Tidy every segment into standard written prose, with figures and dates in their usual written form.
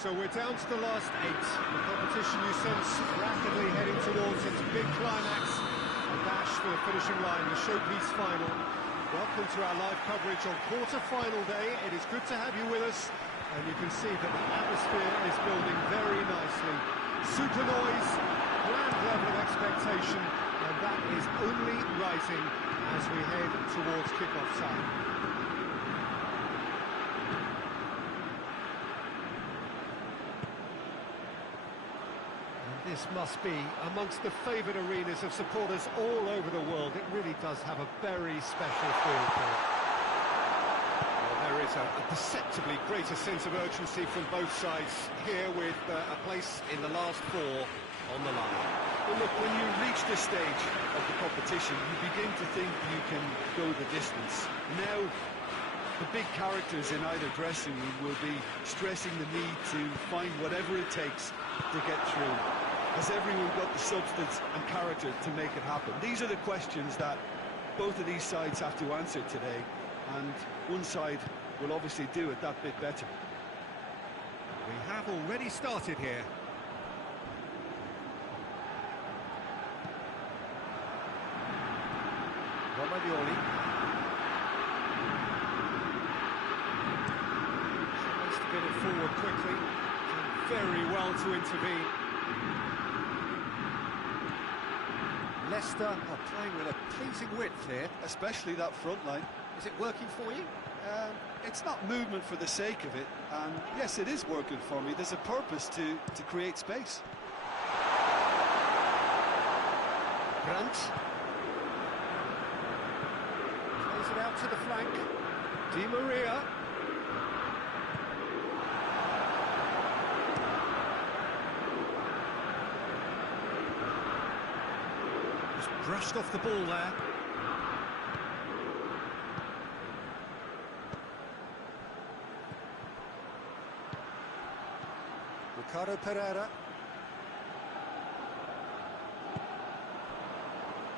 So we're down to the last 8. The competition, you sense, rapidly heading towards its big climax. A dash for the finishing line, the showpiece final. Welcome to our live coverage on quarter-final day. It is good to have you with us, and you can see that the atmosphere is building very nicely. Super noise, grand level of expectation, and that is only rising as we head towards kick-off time. This must be amongst the favoured arenas of supporters all over the world. It really does have a very special feel to it. Well, there is a perceptibly greater sense of urgency from both sides here, with a place in the last 4 on the line. Well, look, when you reach this stage of the competition, you begin to think you can go the distance. Now, the big characters in either dressing room will be stressing the need to find whatever it takes to get through. Has everyone got the substance and character to make it happen? These are the questions that both of these sides have to answer today, and one side will obviously do it that bit better. We have already started here. Romagnoli. Tries to get it forward quickly. Very well to intervene. Leicester are playing with a pleasing width here. Especially that front line. Is it working for you? It's not movement for the sake of it, and yes, it is working for me. There's a purpose to create space. Brandt. Plays it out to the flank. Di Maria. Just brushed off the ball there. Ricardo Pereira.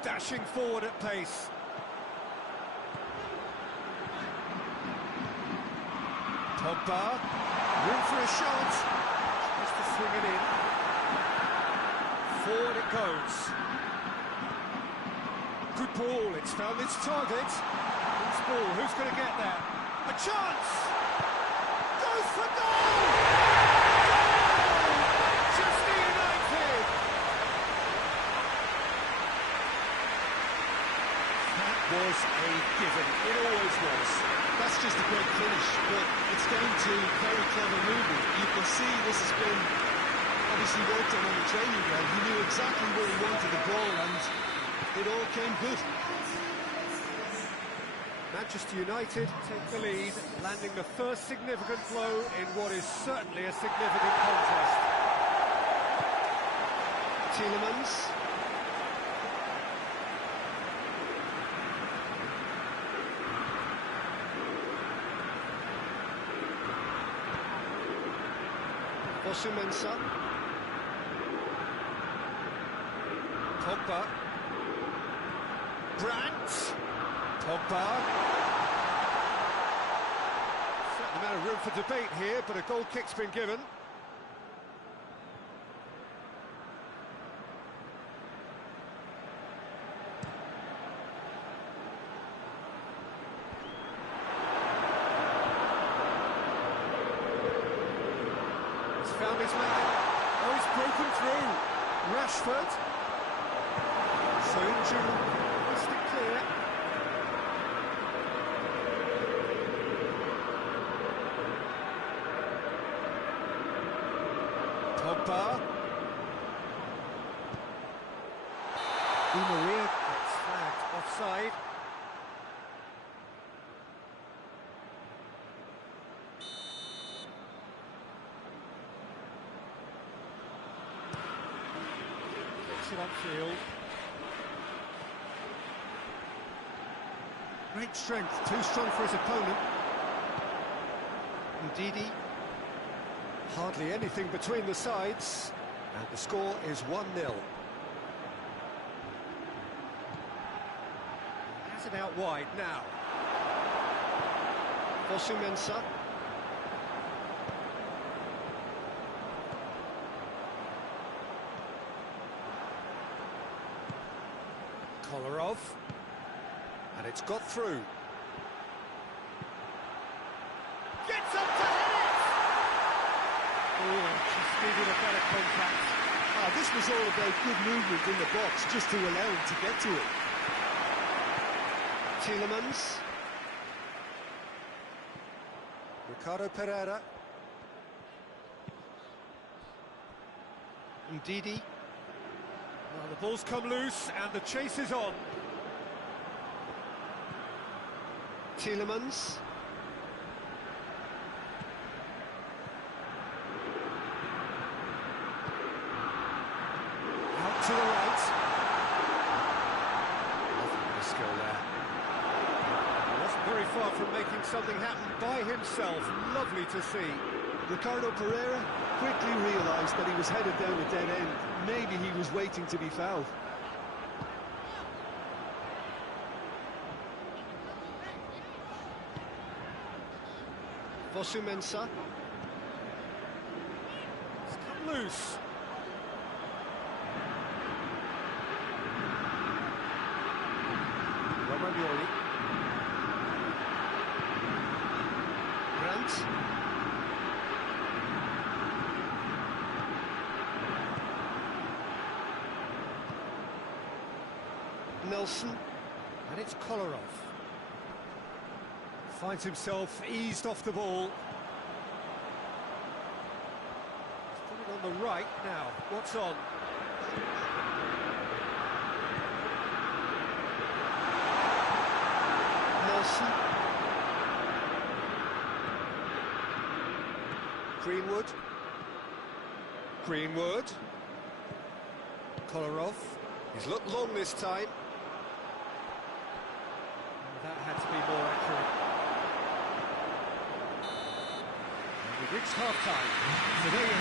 Dashing forward at pace. Pogba. Room for a shot. Tries to swing it in. Forward it goes. Good ball, it's found its target. Loose ball, who's going to get there? A chance! Goes for goal! Was a given. It always was. That's just a great finish, but it's down to very clever movement. You can see this has been obviously worked on the training ground. He knew exactly where he wanted the ball, and it all came good. Manchester United take the lead, landing the first significant blow in what is certainly a significant contest. Tielemans. Pes21. Pogba. Brandt. Pogba. Certain amount of room for debate here, but a goal kick's been given. Found his man. Oh, he's broken through. Rashford. Soonju. Missed it clear. Pogba. Di Maria gets flagged offside. Upfield. Great strength, too strong for his opponent. Ndidi. Hardly anything between the sides, and the score is 1-0. Has it out wide now. Pes21. Kolarov. And it's got through. Gets up to hit it! Oh, she's needed a better contact. This was all about good movement in the box, just to allow him to get to it. Tielemans. Ricardo Pereira. Ndidi. Well, the ball's come loose and the chase is on. Tielemans. Out to the right. Nothing but a skill there. He wasn't very far from making something happen by himself. Lovely to see. Ricardo Pereira quickly realised that he was headed down a dead end. Maybe he was waiting to be fouled. Fosu-Mensah. It's come loose. Romagnoli. Brandt. Nelson. And it's Kolarov. Finds himself eased off the ball. He's put it on the right now. What's on? Nelson. Greenwood. Greenwood. Kolarov. He's looked long this time. That had to be more accurate. And we've reached half-time. Today is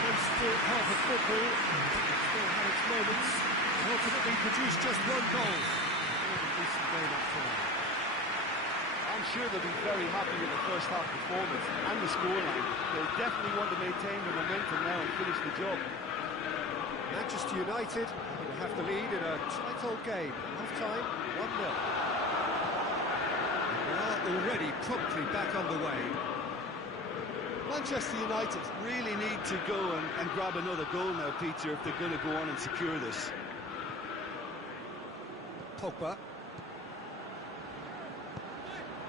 close to half of football. It still had its moments. And ultimately produced just one goal. A decent game up to now. I'm sure they'll be very happy with the first half performance and the scoreline. They'll definitely want to maintain the momentum now and finish the job. Manchester United will have the lead in a tight old game. Half-time, 1-0. Already promptly back on the way. Manchester United really need to go and grab another goal now, Peter, if they're going to go on and secure this. Pogba.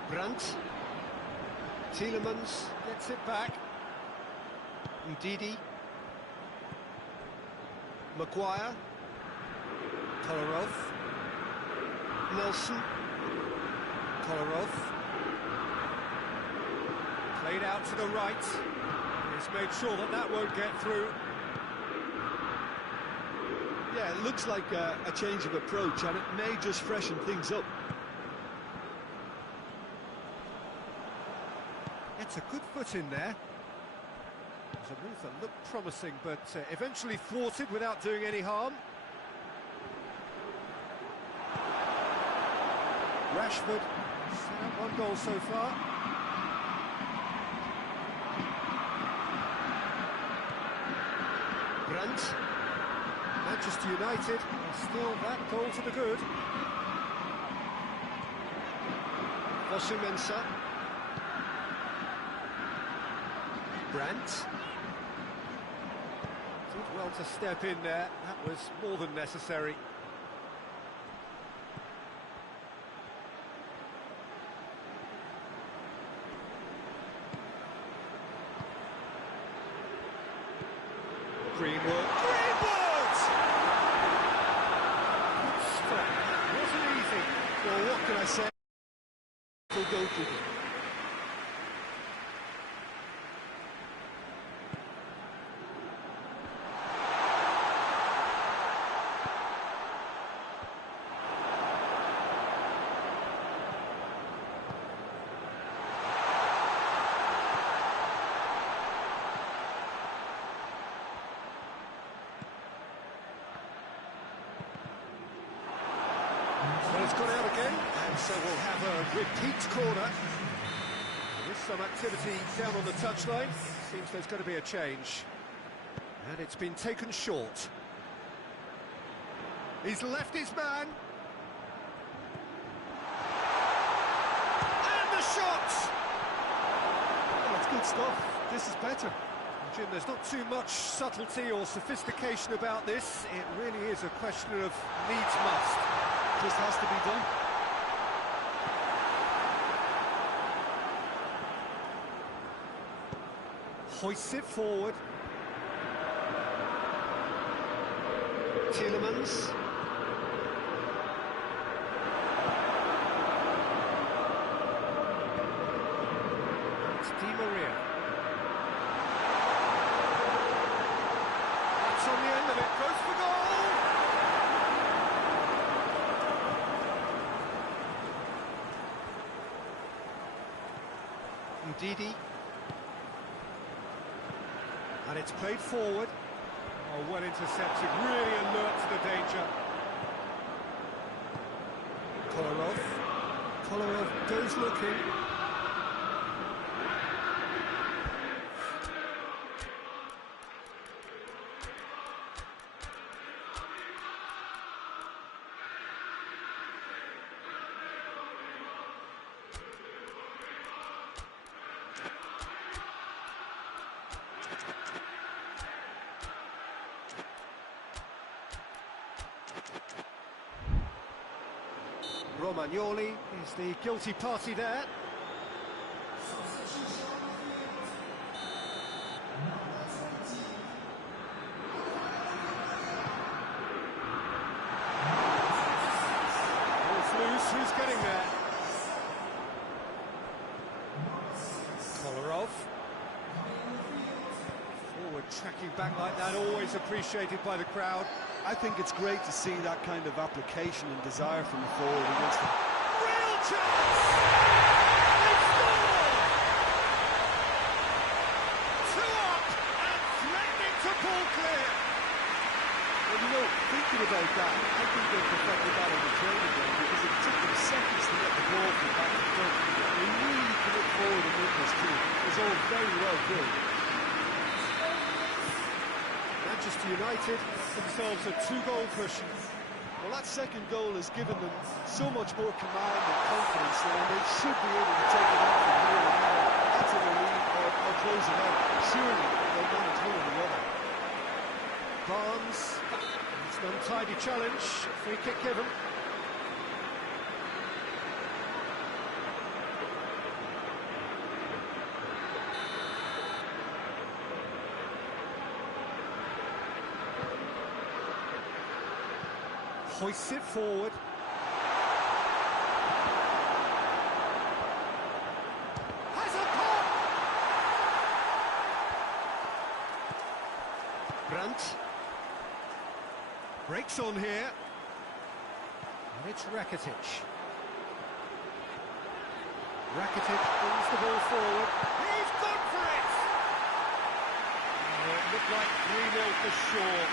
Brandt. Tielemans gets it back. Ndidi. Maguire. Kolarov. Nelson. Kolarov. Played out to the right. He's made sure that that won't get through. Yeah, it looks like a change of approach, and it may just freshen things up. It's a good foot in there. It was a move that looked promising, but eventually thwarted without doing any harm. Rashford, one goal so far. Brandt. Manchester United are still that goal to the good. Fosu-Mensah. Brandt. Did well to step in there. That was more than necessary. Greenwood. Greenwood! Stop. Wasn't easy. Well, what can I say? Full goalkeeper. Well, it's gone out again, and so we'll have a repeat corner. There is some activity down on the touchline. Seems there's going to be a change. And it's been taken short. He's left his man. shot! Well, it's good stuff. This is better. Jim, there's not too much subtlety or sophistication about this. It really is a question of needs must. Just has to be done. Hoists it forward. Tielemans. It's Di Maria. That's on the end of it. Goes for goal! Ndidi. And it's played forward. Oh, well intercepted, really alert to the danger. Kolarov goes looking. Romagnoli is the guilty party there. Ball's loose, who's getting there? Kolarov. Forward tracking back like that, always appreciated by the crowd. I think it's great to see that kind of application and desire from the forward against the... Real chance! They score! 2 up and threatening to pull clear. Well, you know, thinking about that, I think they perfected that on the training ground because it took them seconds to get the ball from back to front. They really commit forward and win this too. It's all very well built. Manchester United themselves a 2-goal cushion. Well, that second goal has given them so much more command and confidence, and they should be able to take it out from here and add to the lead or close it out. Surely they'll manage one or the other. Barnes, it's an untidy challenge, free kick given. Hoists it forward. Has a pop! Brandt. Breaks on here. And it's Rakitic. Rakitic brings the ball forward. He's gone for it! Oh, it looked like 3-0 for sure.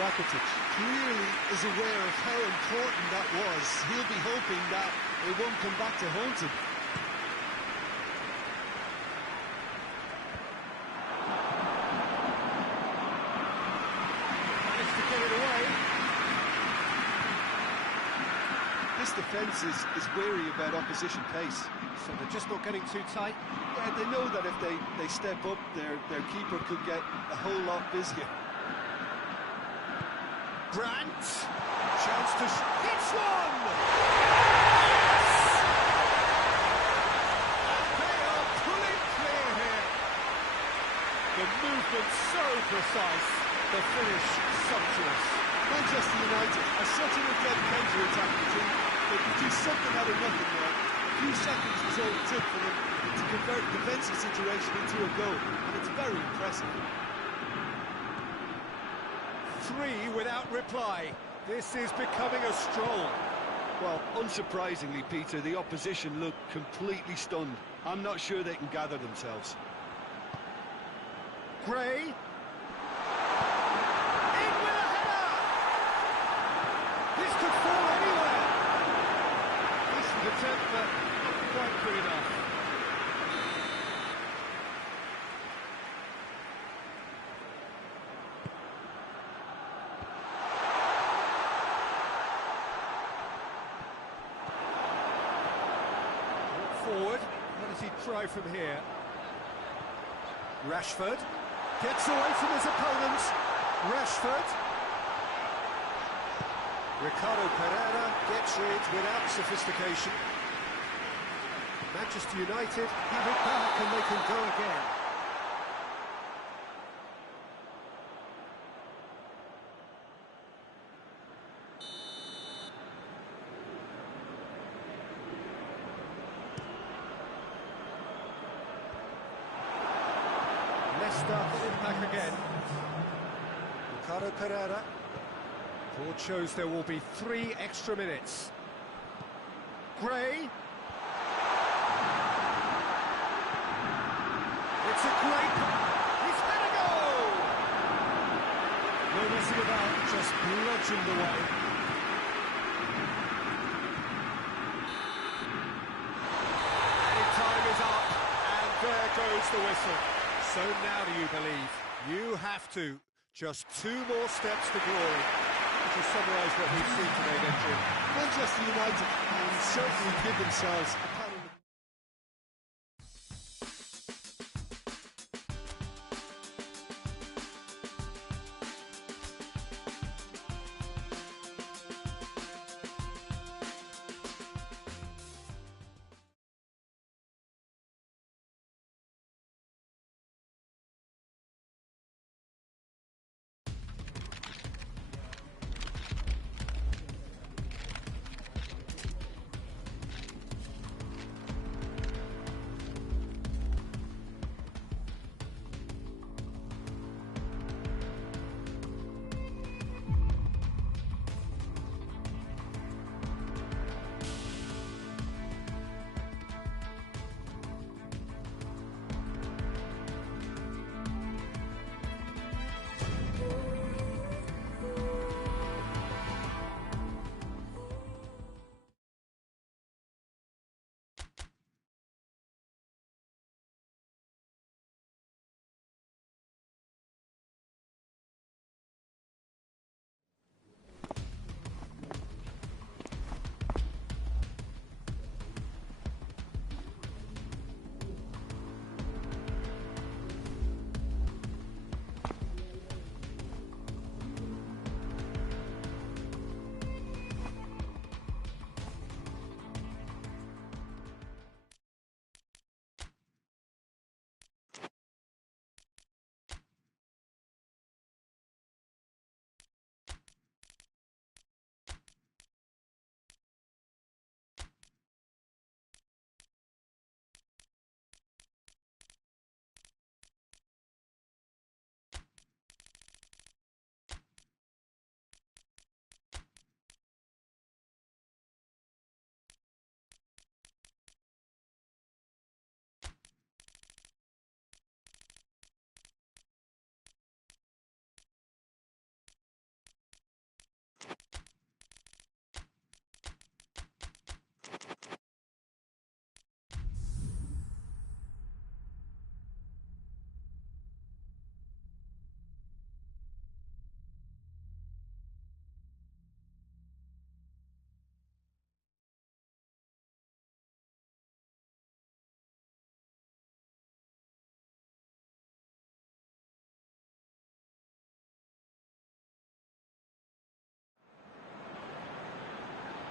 Rakitic clearly is aware of how important that was. He'll be hoping that it won't come back to haunt him. Managed to get it away. This defence is wary about opposition pace. So they're just not getting too tight. Yeah, they know that if they step up, their keeper could get a whole lot busier. Brandt, chance to hits one! Yes! And they are pulling clear here. The movement so precise, the finish sumptuous. Manchester United are such an adept counter-attacking team. They produced something out of nothing there. A few seconds was all it took for them to convert a defensive situation into a goal, and it's very impressive. 3 without reply. This is becoming a stroll. Well, unsurprisingly, Peter, the opposition look completely stunned. I'm not sure they can gather themselves. Gray. In with a header! This could fall anywhere. Decent attempt, but not quite good enough. Forward, what does cry from here. Rashford gets away from his opponent. Rashford. Ricardo Pereira gets rid without sophistication. Manchester United have it back and they can go again. Leicester have it back again. Ricardo Pereira. Board shows there will be 3 extra minutes. Gray. It's a great... He's had a goal! No messing about, just bludgeoned away. And time is up, and there goes the whistle. So now do you believe? You have to. Just 2 more steps to glory. To summarise what we've seen today, then, Jim. Manchester United can certainly give themselves a pat on the...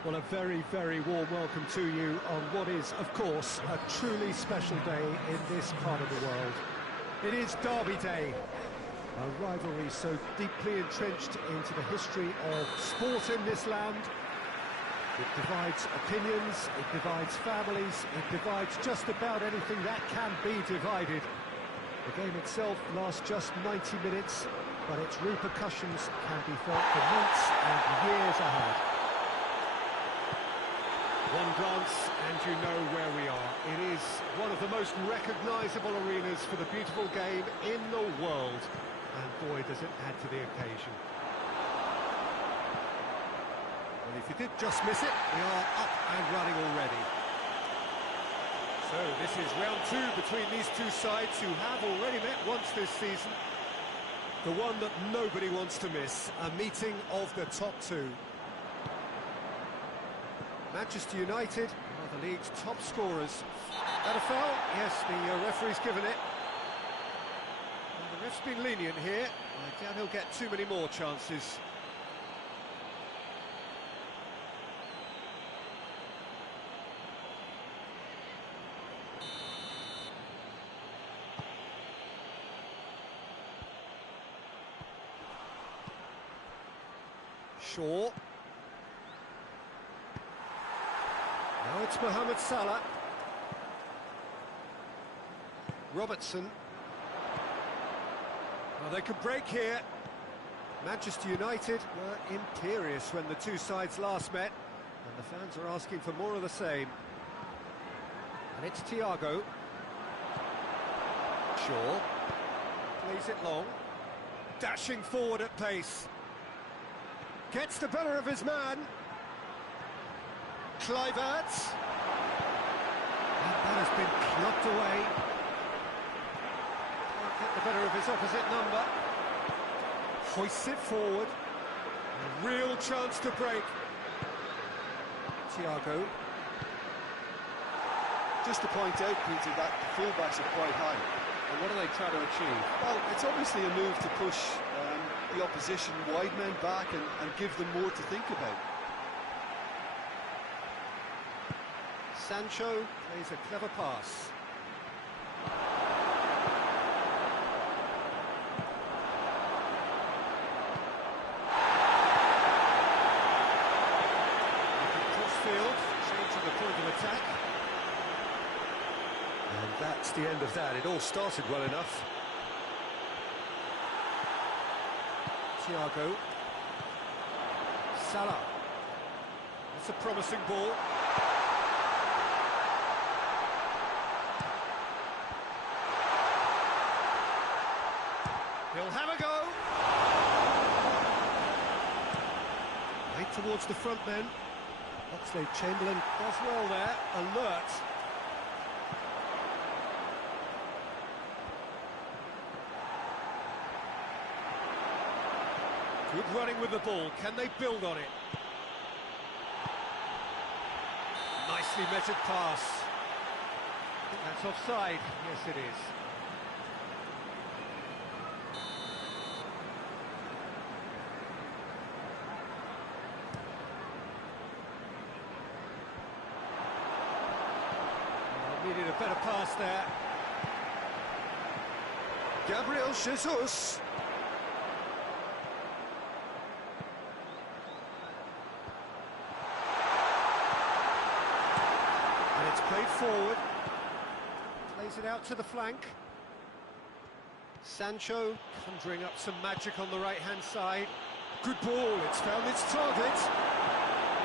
Well, a very, very warm welcome to you on what is, of course, a truly special day in this part of the world. It is Derby Day, a rivalry so deeply entrenched into the history of sport in this land. It divides opinions, it divides families, it divides just about anything that can be divided. The game itself lasts just 90 minutes, but its repercussions can be felt for months and years ahead. One glance and you know where we are. It is one of the most recognisable arenas for the beautiful game in the world. And boy, does it add to the occasion. Well, if you did just miss it, we are up and running already. So this is round 2 between these two sides who have already met once this season. The one that nobody wants to miss, a meeting of the top 2. Manchester United are the league's top scorers. That a foul? Yes, the referee's given it. And the ref's been lenient here. I doubt he'll get too many more chances. Shaw. Now it's Mohamed Salah. Robertson. Well, they could break here. Manchester United were imperious when the two sides last met, and the fans are asking for more of the same. And it's Thiago. Shaw. Plays it long. Dashing forward at pace. Gets the better of his man. Kluivert. And that has been knocked away. Can't get the better of his opposite number. Hoists it forward. A real chance to break. Thiago. Just to point out, Peter, that the fullbacks are quite high. And what are they trying to achieve? Well, it's obviously a move to push the opposition wide men back and give them more to think about. Sancho plays a clever pass. Crossfield, changing the point of attack. And that's the end of that. It all started well enough. Thiago. Salah. That's a promising ball. He'll have a go. Right towards the front men. Oxlade-Chamberlain does well there. Alert. Good running with the ball. Can they build on it? Nicely measured pass. I think that's offside. Yes, it is. Needed a better pass there. Gabriel Jesus. And it's played forward. Plays it out to the flank. Sancho conjuring up some magic on the right-hand side. Good ball, it's found its target.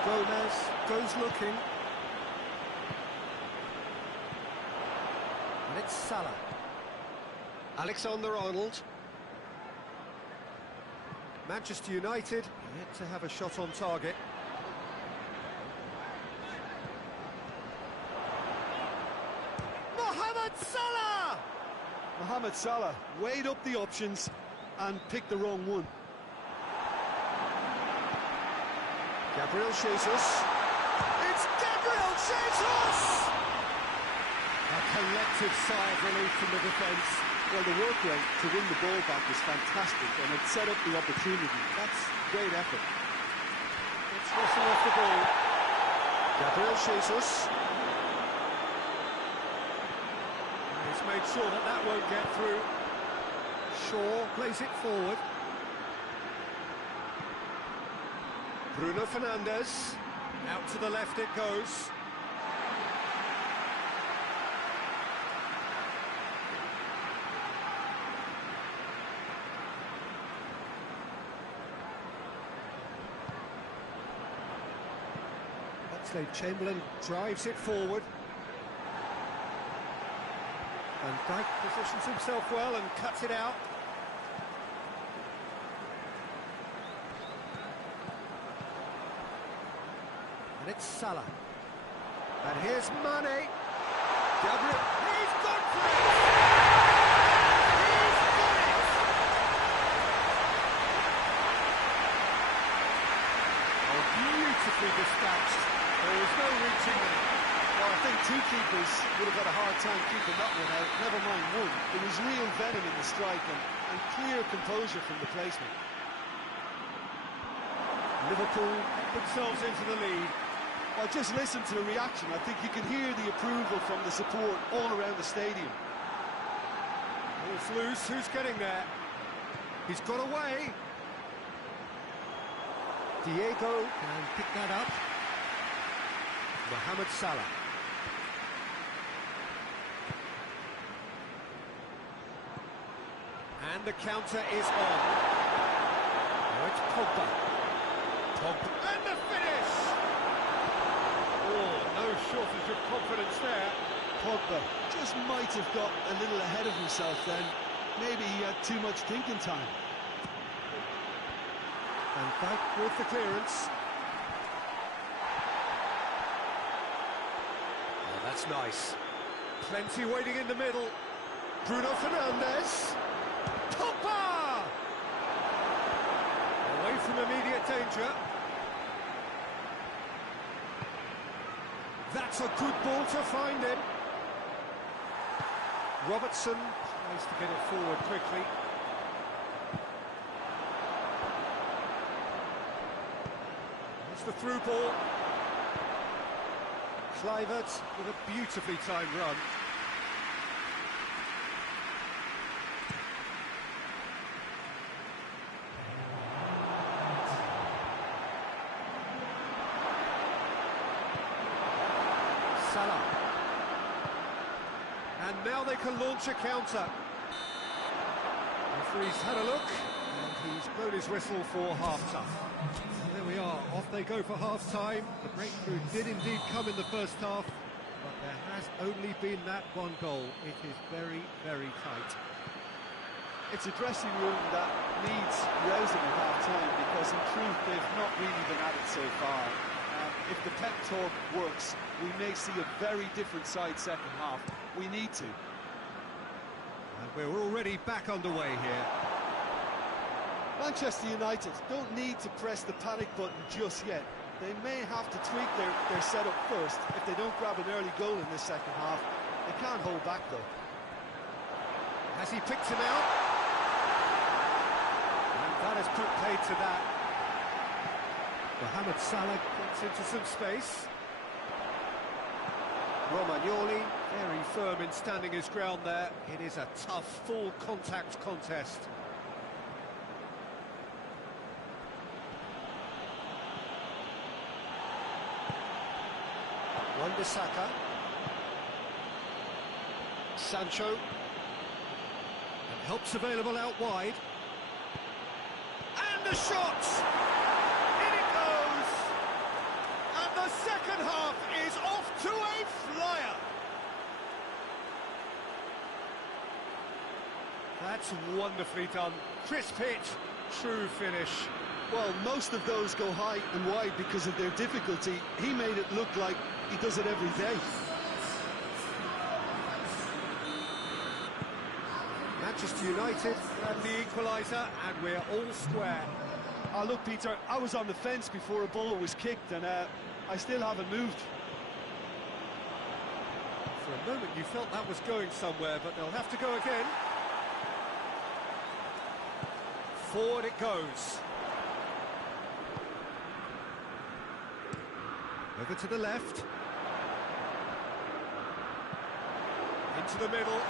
Gomez goes looking. And it's Salah. Alexander-Arnold. Manchester United yet to have a shot on target. Mohamed Salah! Mohamed Salah weighed up the options and picked the wrong one. Gabriel Jesus. It's Gabriel Jesus! A collective sigh of relief from the defence. Well, the work rate to win the ball back was fantastic, and it set up the opportunity. That's great effort. It's whistle off the ball. Gabriel Jesus. He's made sure that that won't get through. Shaw plays it forward. Bruno Fernandes. Out to the left it goes. Oxlade-Chamberlain drives it forward. And Dijk positions himself well and cuts it out. And it's Salah. And here's Mane. Gabriel, he's gone for it! He's got it! Oh, beautifully dispatched. There was no reaching there. Well, I think two keepers would have had a hard time keeping that one out, never mind one. There was real venom in the strike and clear composure from the placement. Liverpool themselves into the lead. Well, just listen to the reaction. I think you can hear the approval from the support all around the stadium. Ball's loose, who's getting there? He's got away. Diego can pick that up. Mohamed Salah. And the counter is on. Now it's Pogba. Pogba. And the finish! Oh, no shortage of confidence there. Pogba just might have got a little ahead of himself then. Maybe he had too much thinking time. And back with the clearance. Oh, that's nice. Plenty waiting in the middle. Bruno Fernandes. Pogba! Away from immediate danger. That's a good ball to find him. Robertson tries to get it forward quickly. That's the through ball. Kluivert with a beautifully timed run. Salah. And now they can launch a counter. Referee's had a look, and he's blown his whistle for half-time. There we are, off they go for half-time. The breakthrough did indeed come in the first half, but there has only been that one goal. It is very, very tight. It's a dressing room that needs rousing at half-time because in truth they've not really been at it so far. If the pep talk works, we may see a very different side second half. We need to. And we're already back underway here. Manchester United don't need to press the panic button just yet. They may have to tweak their setup first if they don't grab an early goal in this second half. They can't hold back though. Has he picked him out? And that has put paid to that. Mohamed Salah gets into some space. Romagnoli, very firm in standing his ground there. It is a tough, full contact contest. Wan-Bissaka. Sancho. And help's available out wide. And the shot! In it goes! And the second half is off to a flyer! That's wonderfully done. Crisp hit, true finish. Well, most of those go high and wide because of their difficulty. He made it look like he does it every day. Manchester United and the equaliser, and we're all square. Oh, look, Peter, I was on the fence before a ball was kicked, and I still haven't moved. For a moment you felt that was going somewhere, but they'll have to go again. Forward it goes. Over to the left. Into the middle.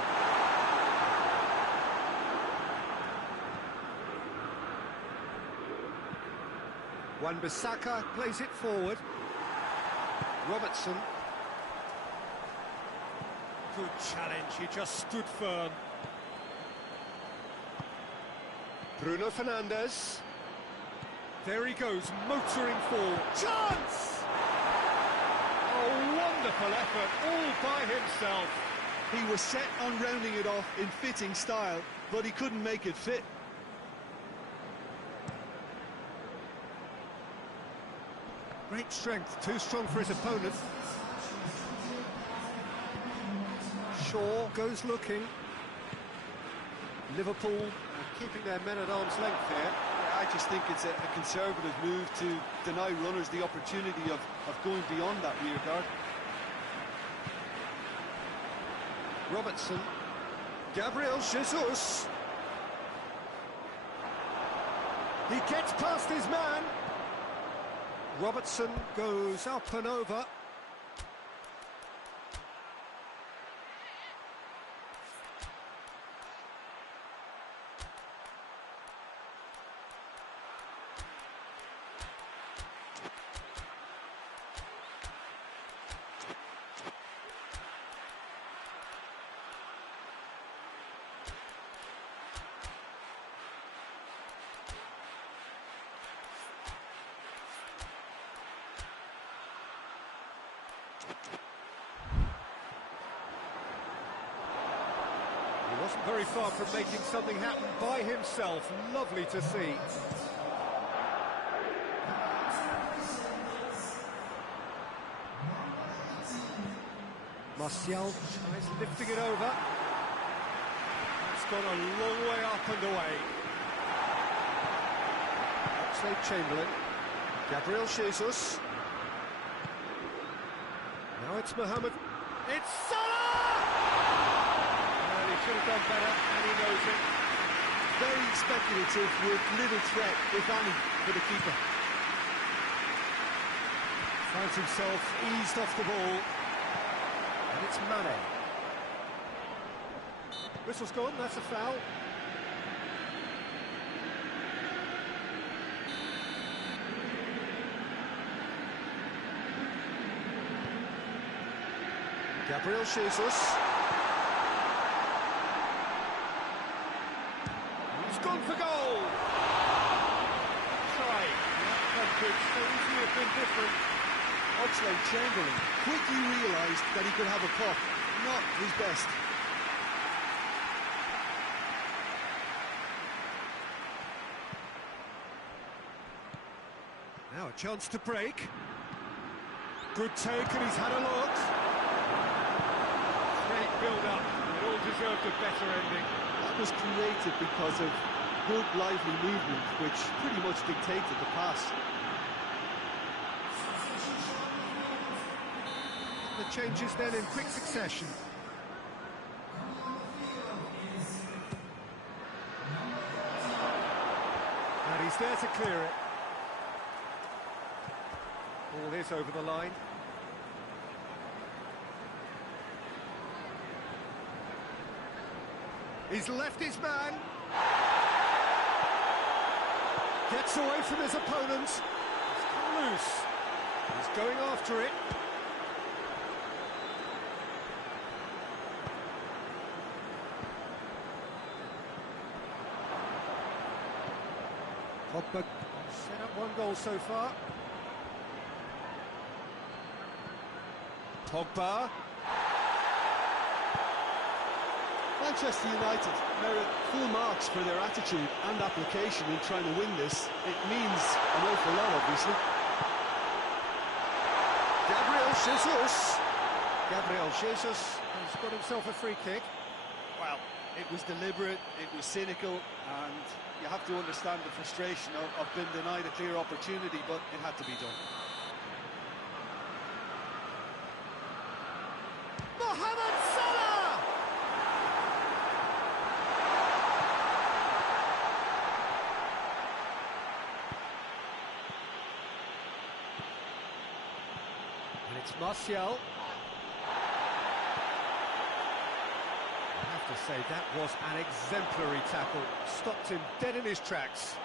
Wan-Bissaka plays it forward. Robertson. Good challenge, he just stood firm. Bruno Fernandes. There he goes, motoring forward. Chance! A wonderful effort, all by himself. He was set on rounding it off in fitting style, but he couldn't make it fit. Great strength, too strong for his opponent. Shaw goes looking. Liverpool keeping their men at arm's length here. I just think it's a conservative move to deny runners the opportunity of going beyond that rear guard. Robertson. Gabriel Jesus. He gets past his man. Robertson goes up and over. He wasn't very far from making something happen by himself. Lovely to see. Martial tries lifting it over. It's gone a long way up and away. Oxlade-Chamberlain. Gabriel Jesus. Now it's Mohamed. It's Salah! Well, he should have done better, and he knows it. Very speculative with little threat, if any, for the keeper. Finds himself eased off the ball. And it's Mane. Whistle's gone, that's a foul. Gabriel Jesus. He's gone for goal. Try. That could so easily have been different. Oxlade-Chamberlain quickly realised that he could have a pop. Not his best. Now a chance to break. Good take, and he's had a look. Great build-up. It all deserved a better ending. That was created because of good, lively movement, which pretty much dictated the pass. The changes then in quick succession. And he's there to clear it. Ball is over the line. He's left his man. Gets away from his opponent. He's come loose. He's going after it. Pogba set up one goal so far. Pogba. Manchester United merit full marks for their attitude and application in trying to win this. It means an awful lot, obviously. Gabriel Jesus. Gabriel Jesus has got himself a free kick. Well, it was deliberate, it was cynical, and you have to understand the frustration of being denied a clear opportunity, but it had to be done. Mohamed Salah! And it's Martial. I have to say, that was an exemplary tackle. Stopped him dead in his tracks.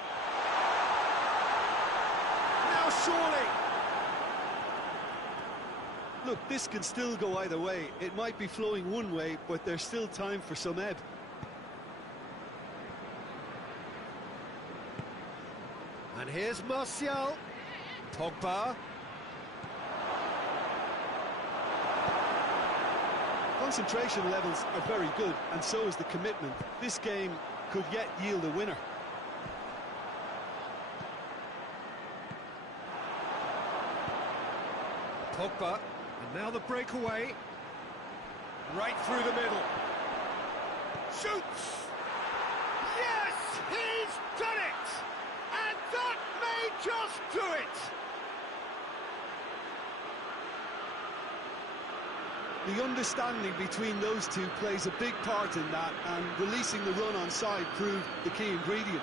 Now surely! Look, this can still go either way. It might be flowing one way, but there's still time for some ebb. And here's Martial. Pogba. Concentration levels are very good, and so is the commitment. This game could yet yield a winner. Pogba, and now the breakaway. Right through the middle. Shoots! Yes! He's done it! And that may just do it! The understanding between those two plays a big part in that, and releasing the run on side proved the key ingredient.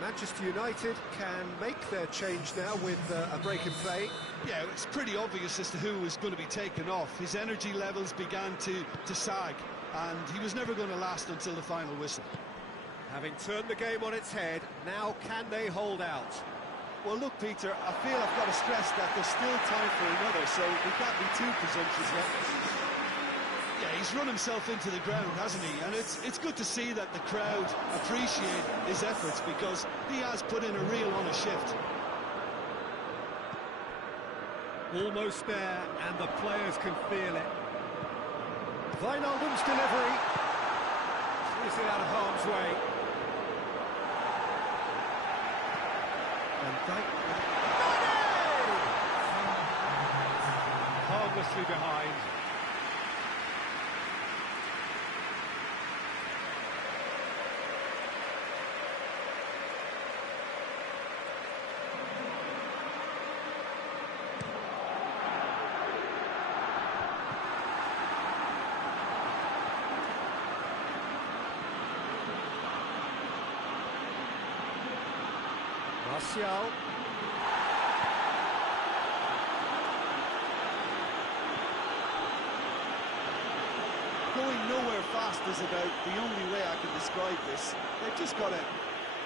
Manchester United can make their change now with a break in play. Yeah, it's pretty obvious as to who was going to be taken off. His energy levels began to sag, and he was never going to last until the final whistle. Having turned the game on its head, now can they hold out? Well, look, Peter, I feel I've got to stress that there's still time for another, so we can't be too presumptuous yet. Yeah, he's run himself into the ground, hasn't he? And it's good to see that the crowd appreciate his efforts, because he has put in a real honest shift. Almost there, and the players can feel it. Wijnaldum's delivery. Is it out of harm's way? And harmlessly behind. Martial. Going nowhere fast is about the only way I can describe this. They've just got to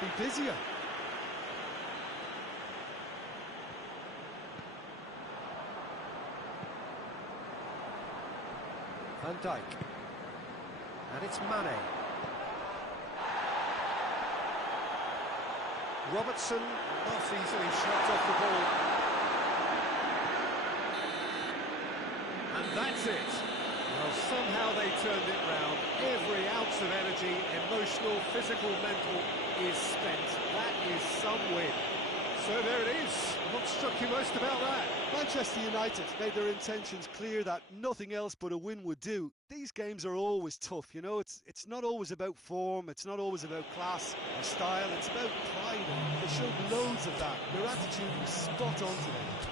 be busier. Van Dijk. And it's Mane. Robertson not easily shot off the ball. And that's it. Well, somehow they turned it round. Every ounce of energy, emotional, physical, mental, is spent. That is some win. So there it is. What struck you most about that? Manchester United made their intentions clear that nothing else but a win would do. These games are always tough, you know, it's not always about form, it's not always about class or style, it's about pride, and they showed loads of that. Their attitude was spot on today.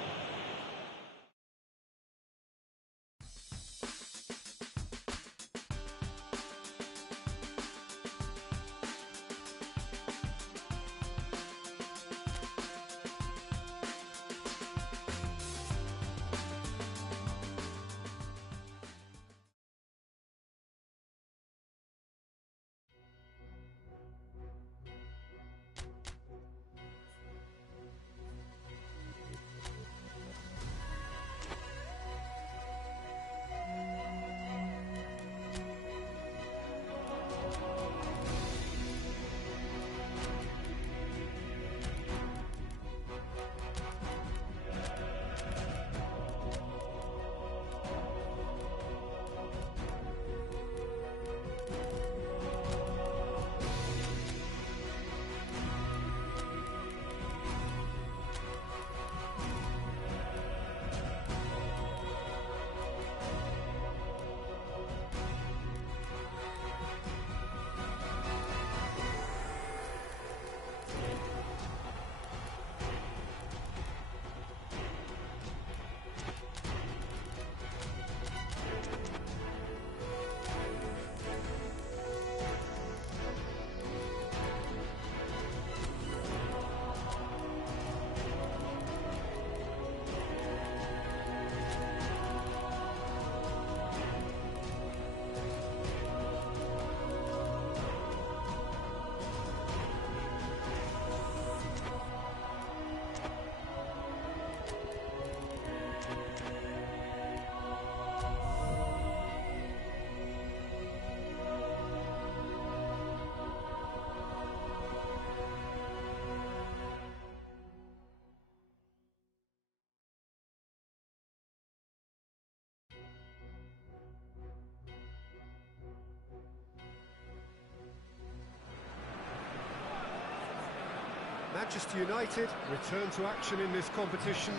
Manchester United return to action in this competition.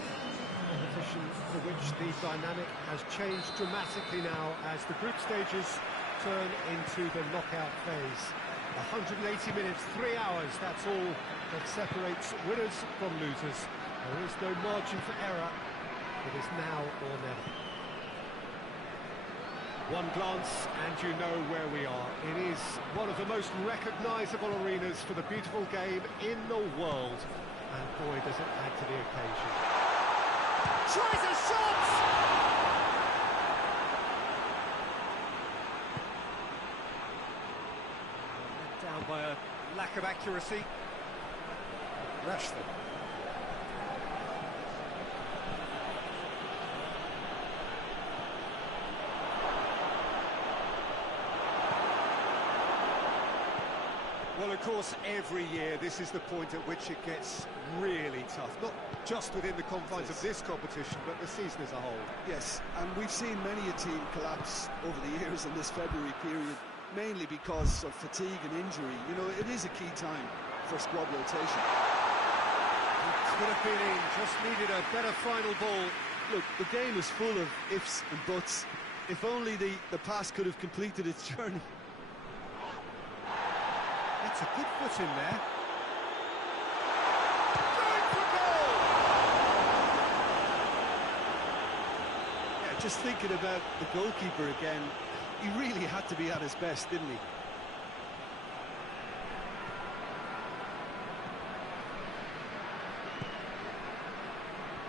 Competition for which the dynamic has changed dramatically now as the group stages turn into the knockout phase. 180 minutes, 3 hours, that's all that separates winners from losers. There is no margin for error. It is now or never. One glance and you know where we are. It is one of the most recognisable arenas for the beautiful game in the world. And boy, does it add to the occasion. Tries a shot! Let down by a lack of accuracy. Rashford. Well, of course, every year this is the point at which it gets really tough. Not just within the confines of this competition, but the season as a whole. Yes, and we've seen many a team collapse over the years in this February period, mainly because of fatigue and injury. You know, it is a key time for squad rotation. He could have been in, just needed a better final ball. Look, the game is full of ifs and buts. If only the pass could have completed its journey. That's a good foot in there. Going for goal! Yeah, just thinking about the goalkeeper again, he really had to be at his best, didn't he?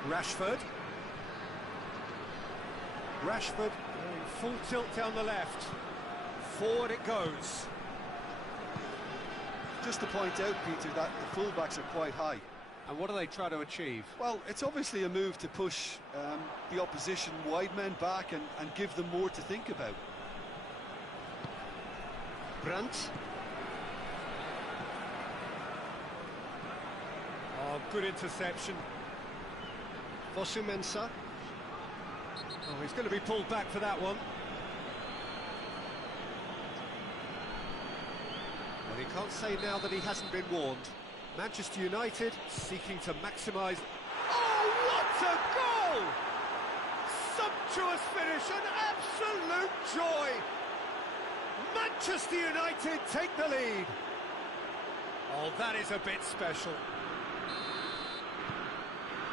Rashford. Rashford going full tilt down the left. Forward it goes. Just to point out, Peter, that the fullbacks are quite high. And what do they try to achieve? Well, it's obviously a move to push the opposition wide men back and give them more to think about. Brandt. Oh, good interception. Fosu-Mensah. Oh, he's going to be pulled back for that one. Well, he can't say now that he hasn't been warned. Manchester United seeking to maximise... Oh, what a goal! Sumptuous finish, an absolute joy! Manchester United take the lead. Oh, that is a bit special.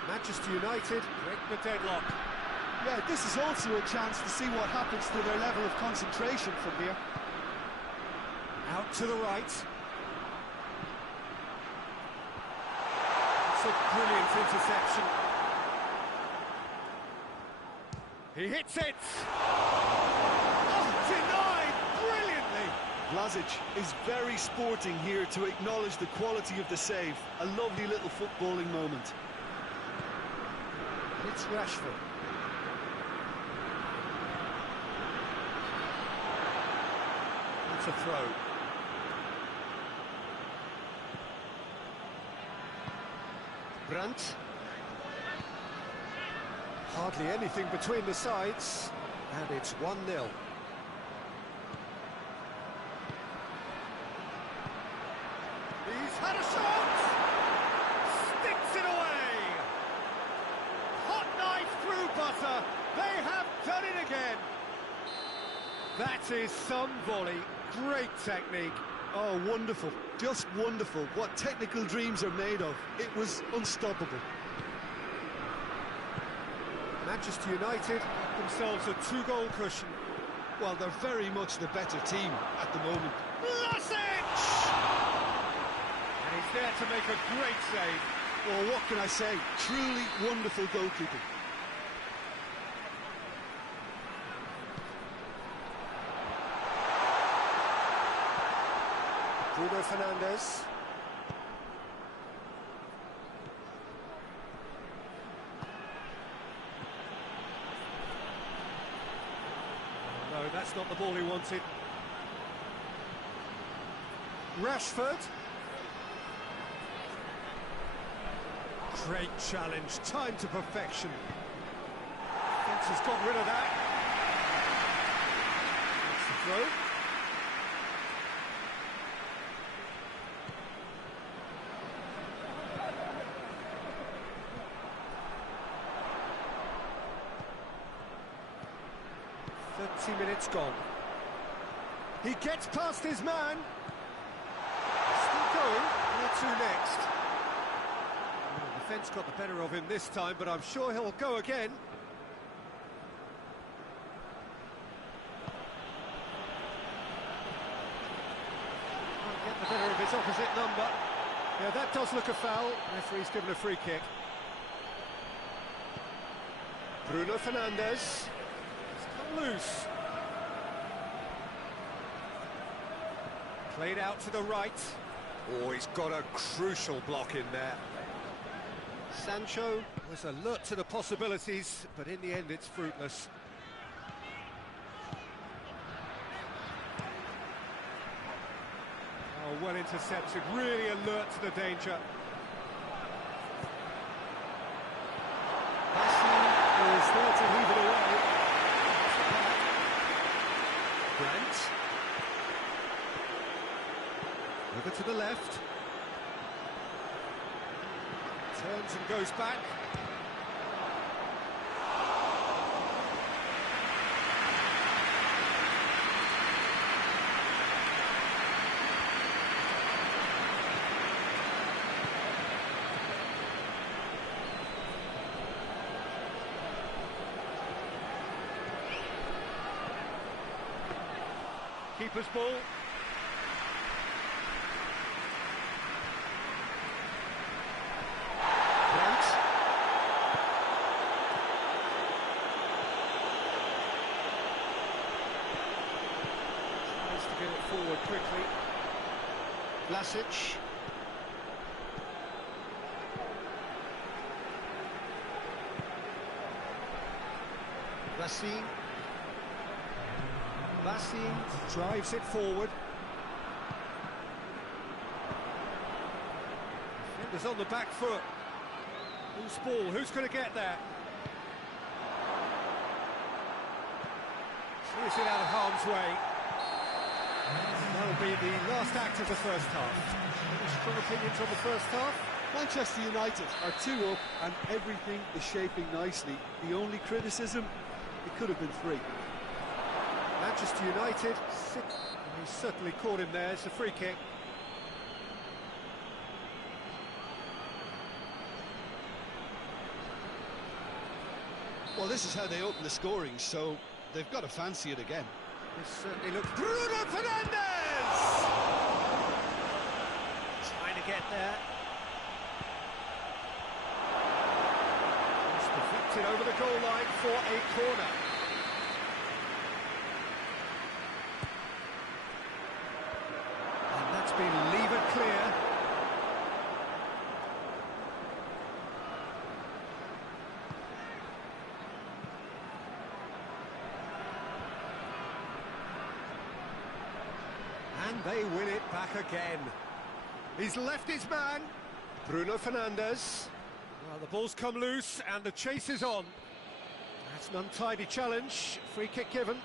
Manchester United break the deadlock. Yeah, this is also a chance to see what happens to their level of concentration from here. Out to the right. It's a brilliant interception. He hits it! Oh, denied brilliantly! Vlasic is very sporting here to acknowledge the quality of the save. A lovely little footballing moment. It's Rashford. It's a throw. Brandt. Hardly anything between the sides, and it's 1-0. He's had a shot! Sticks it away! Hot knife through butter. They have done it again. That is some volley. Great technique. Oh, wonderful. Just wonderful. What technical dreams are made of. It was unstoppable. Manchester United have themselves a 2-goal cushion. Well, they're very much the better team at the moment. Vlasic! And he's there to make a great save. Well, what can I say? Truly wonderful goalkeeping. Bruno Fernandes. No, that's not the ball he wanted. Rashford. Great challenge, time to perfection. Defence has got rid of that. That's the throw. 30 minutes gone. He gets past his man. Still going. Where to next? Well, the defence got the better of him this time, but I'm sure he'll go again. Can't get the better of his opposite number. Yeah, that does look a foul. Referee's given a free kick. Bruno Fernandes. It's come loose. Played out to the right. Oh, he's got a crucial block in there. Sancho was alert to the possibilities, but in the end it's fruitless. Oh, well intercepted, really alert to the danger. Is there to leave it away. Grant. Over to the left. Turns and goes back. Keeper's ball. Grant. Tries to get it forward quickly. Vlasic. Vassin drives it forward. Defenders on the back foot. Who's ball? Who's going to get there? Clears it out of harm's way. That'll be the last act of the first half. Any strong opinions on the first half? Manchester United are 2 up and everything is shaping nicely. The only criticism, it could have been 3. Manchester United, he certainly caught him there. It's a free kick. Well, this is how they open the scoring, so they've got to fancy it again. This certainly looks... Bruno Fernandes! Trying to get there. It's deflected over the goal line for a corner. That's been levered clear. And they win it back again. He's left his man, Bruno Fernandes. Well, the ball's come loose and the chase is on. That's an untidy challenge. Free kick given.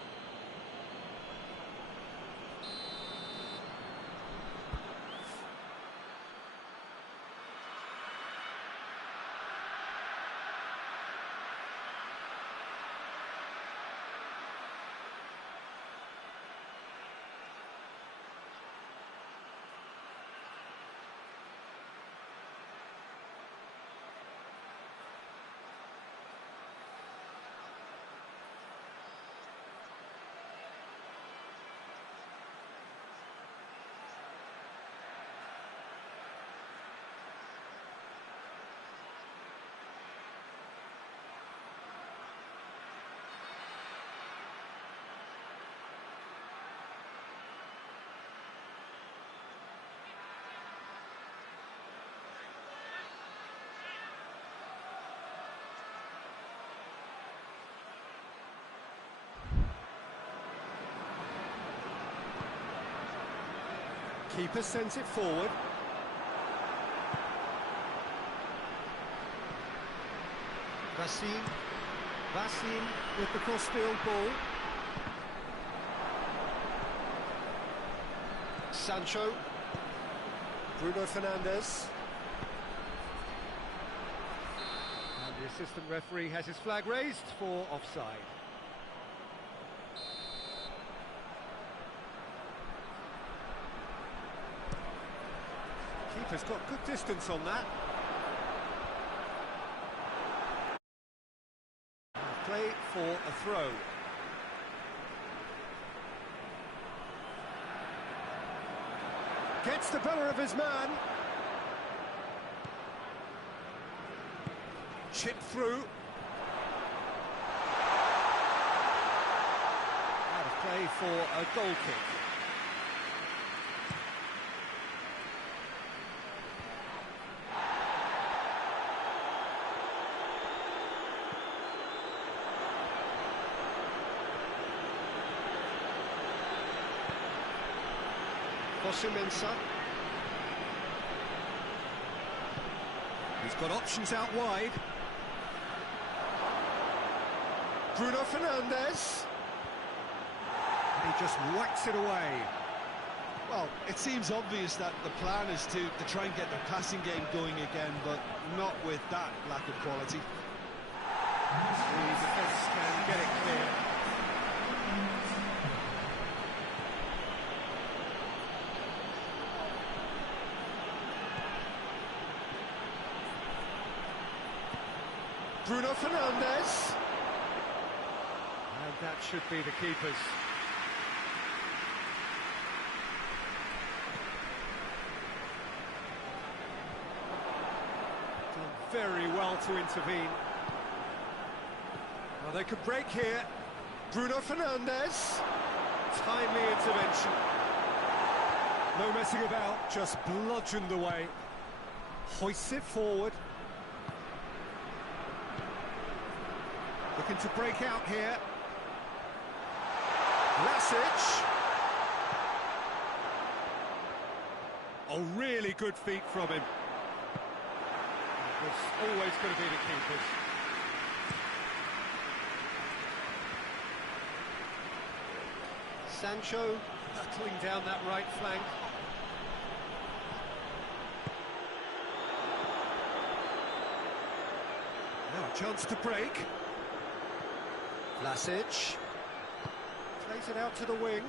Keeper sends it forward. Vassin with the cross-field ball. Sancho. Bruno Fernandes. And the assistant referee has his flag raised for offside. Keeper's got good distance on that. Play for a throw. Gets the better of his man. Chip through. Out of play for a goal kick. Pes21. He's got options out wide. Bruno Fernandes. He just whacks it away. Well, it seems obvious that the plan is to try and get their passing game going again, but not with that lack of quality. The defence can get it clear. Bruno Fernandes. And that should be the keeper's. Done very well to intervene. Well, they could break here. Bruno Fernandes. Timely intervention. No messing about, just bludgeoned away. Hoists it forward. Looking to break out here. Vlasic. Oh, really good feet from him. It was always going to be the keeper's. Sancho battling down that right flank. Now a chance to break. Vlasic plays it out to the wing.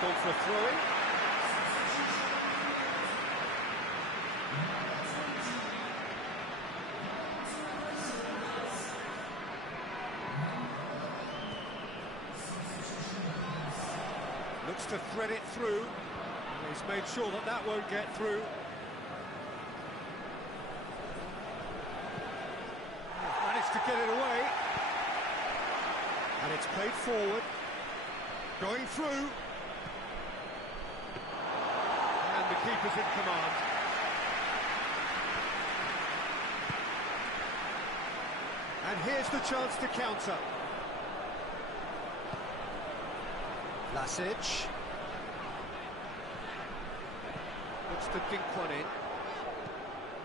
Called for a throw-in. Looks to thread it through. He's made sure that that won't get through. Managed to get it away. And it's played forward. Going through. And the keeper's in command. And here's the chance to counter. Vlasic. Looks to dink one in.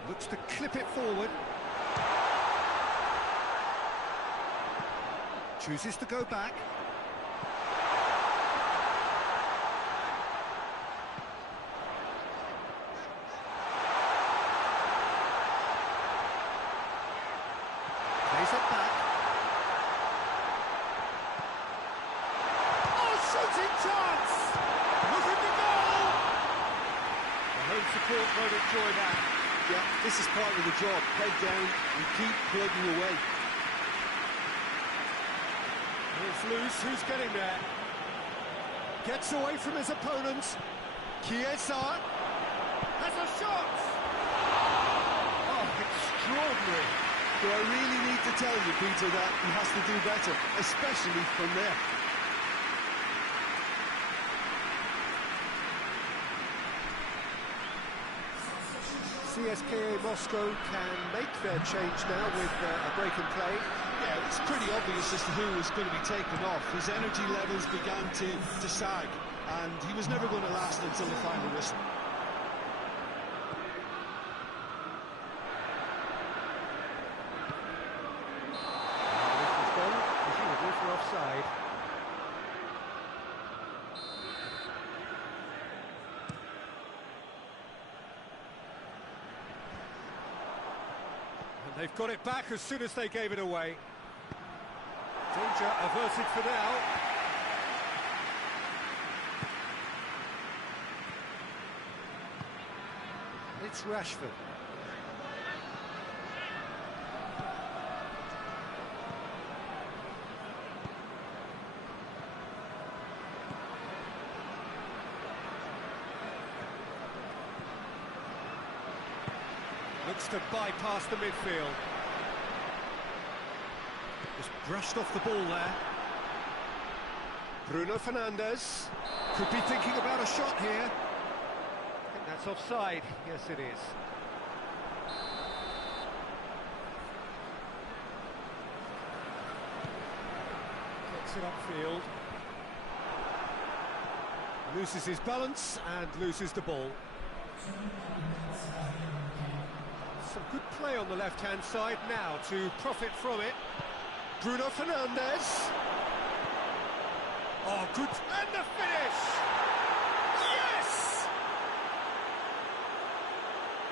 Looks to clip it forward. Chooses to go back. Plays it back. Oh, shooting chance! Look at the goal! The home support won't enjoy that. Yeah, this is part of the job. Head down and keep plugging away. It's loose, who's getting there? Gets away from his opponent. Chiesa has a shot! Oh, extraordinary. Do I really need to tell you, Peter, that he has to do better, especially from there? CSKA Moscow can make their change now with a break in play. Yeah, it's pretty obvious as to who was going to be taken off. His energy levels began to sag, and he was never going to last until the final whistle. They've got it back as soon as they gave it away. Danger averted for now. It's Rashford. Looks to bypass the midfield. Just brushed off the ball there. Bruno Fernandes could be thinking about a shot here. I think that's offside. Yes, it is. Gets it upfield. Loses his balance and loses the ball. Some good play on the left-hand side now to profit from it. Bruno Fernandes. Oh, good. And the finish! Yes!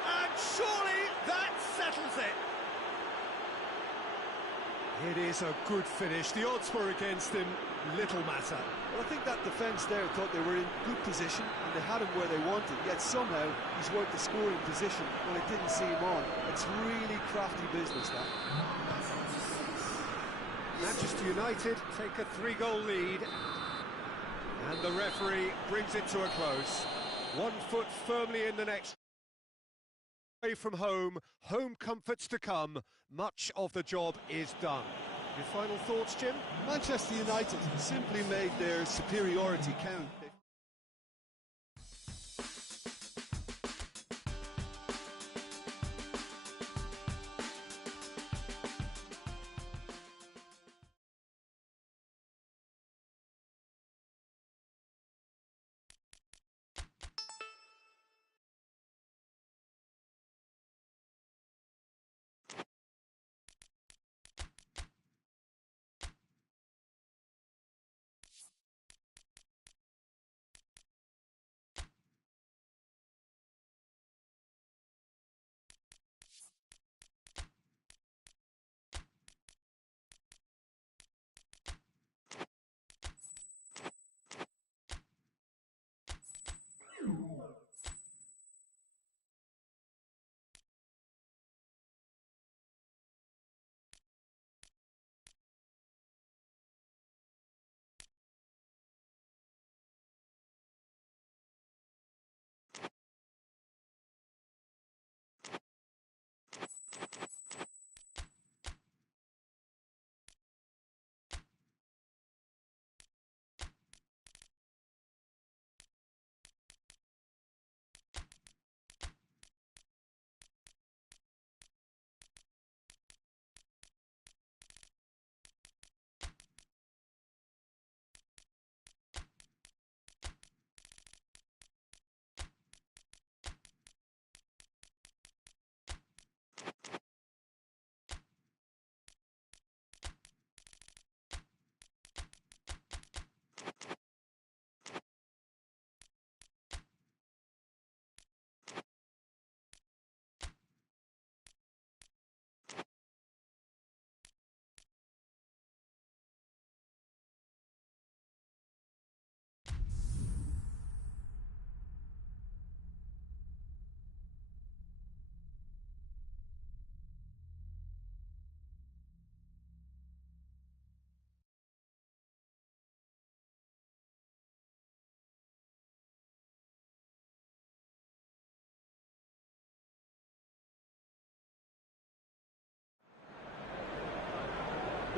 And surely that settles it. It is a good finish. The odds were against him. Little matter. Well, I think that defence there thought they were in good position and they had him where they wanted, yet somehow he's worked the scoring position when it didn't see him on. It's really crafty business, that. Manchester United take a 3-goal lead, and the referee brings it to a close. 1 foot firmly in the next. Away from home, home comforts to come. Much of the job is done. Your final thoughts, Jim? Manchester United simply made their superiority count.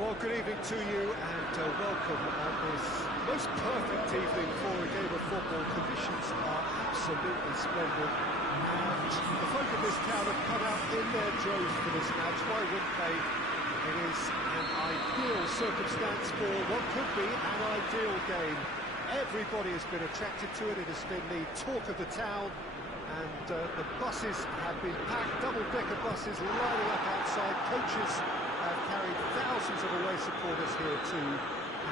Well, good evening to you and welcome on this most perfect evening for a game of football. Conditions are absolutely splendid and the folk of this town have come out in their droves for this match. Why wouldn't they? It is an ideal circumstance for what could be an ideal game. Everybody has been attracted to it. It has been the talk of the town and the buses have been packed, double-decker buses lining up outside. Coaches have carried thousands of away supporters here too,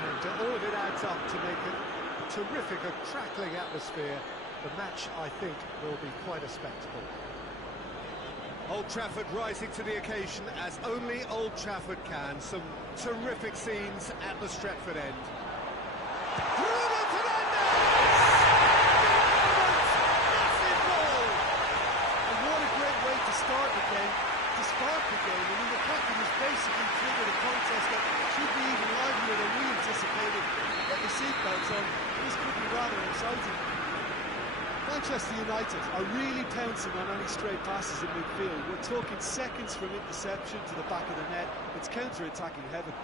and all of it adds up to make a terrific, a crackling atmosphere. The match, I think, will be quite a spectacle. Old Trafford rising to the occasion as only Old Trafford can. Some terrific scenes at the Stretford end. Bruno Fernandes! Massive goal! And what a great way to start the game, to spark the game. I mean, the captain has basically triggered a contest that should be even livelier than we anticipated. Get the seatbelts on. This could be rather exciting. Manchester United are really pouncing on any stray passes in midfield. We're talking seconds from interception to the back of the net. It's counter-attacking heaven.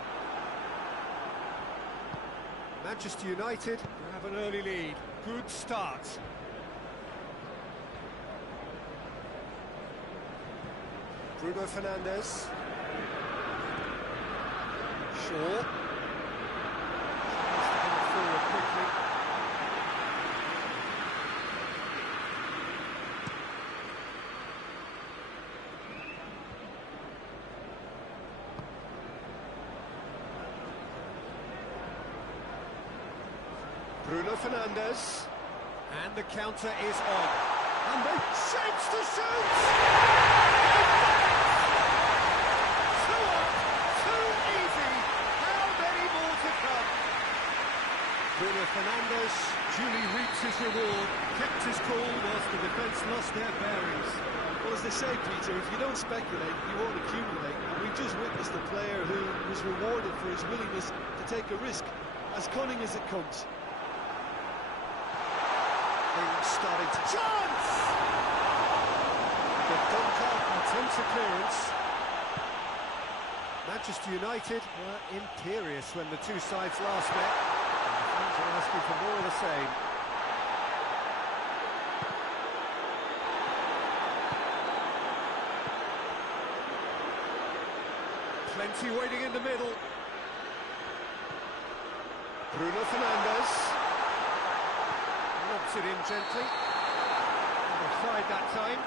Manchester United have an early lead. Good start. Bruno Fernandes. Shaw. Tries to come forward quickly. Bruno Fernandes, and the counter is on, and they shapes to shoot! Too up, too easy, how many more to come? Bruno Fernandes duly reaps his reward, kept his cool whilst the defence lost their bearings. Well, as they say, Peter, if you don't speculate, you won't accumulate, and we've just witnessed a player who was rewarded for his willingness to take a risk, as cunning as it comes. Starting to chance! The Donker attempts a clearance. Manchester United were imperious when the two sides last met. And the fans are asking for more of the same. Plenty waiting in the middle. Bruno Fernandes. Lobs it in gently. Offside that time.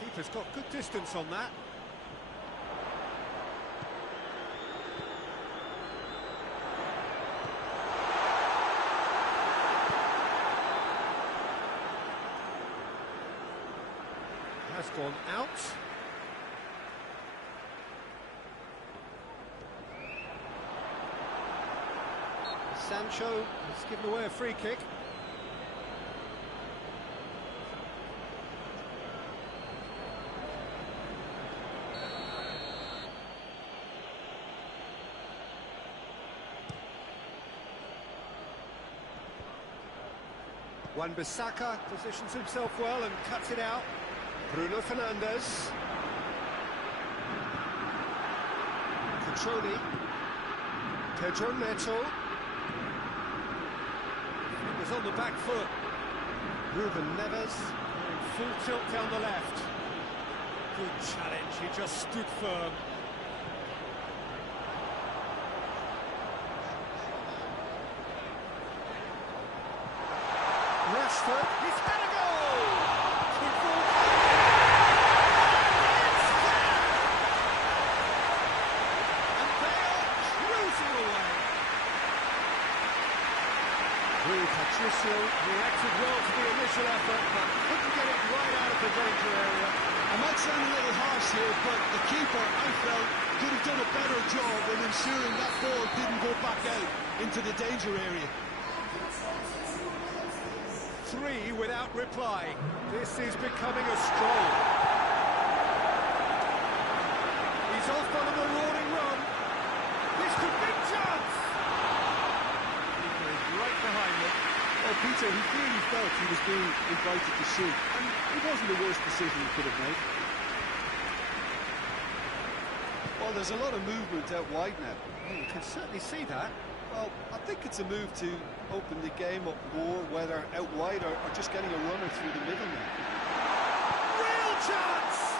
Keeper's got good distance on that. Has gone out. Sancho has given away a free kick. Wan-Bissaka positions himself well and cuts it out. Bruno Fernandes. Cutrone. Pedro Neto. Fingers on the back foot. Ruben Neves. Full tilt down the left. Good challenge, he just stood firm. Rashford, he's had a goal! And they are cruising away. Rui Patricio reacted well to the initial effort, but couldn't get it right out of the danger area. I might sound a little harsh here, but the keeper, I felt, could have done a better job in ensuring that ball didn't go back out into the danger area. 3 without reply. This is becoming a stroll. He's off on a marauding run. This could be a chance. Keeper is right behind him. Well, Peter, he clearly felt he was being invited to shoot, and it wasn't the worst decision he could have made. Well, there's a lot of movement out wide now. You can certainly see that. Well, I think it's a move to open the game up more, whether out wide or just getting a runner through the middle now. Real chance!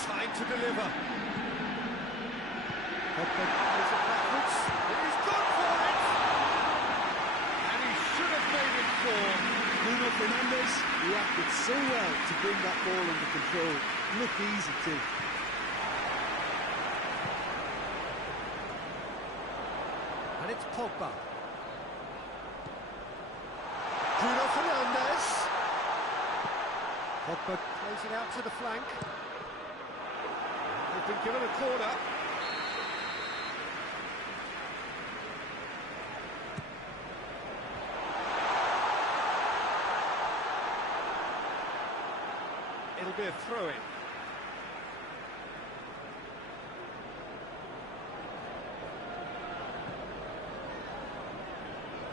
Time to deliver. Pogba plays it backwards. He's gone for it! And he should have made it 4. Bruno Fernandes reacted so well to bring that ball under control. Looked easy too. It's Pogba. Bruno Fernandes. Pogba plays it out to the flank. They've been given a corner. It'll be a throw-in.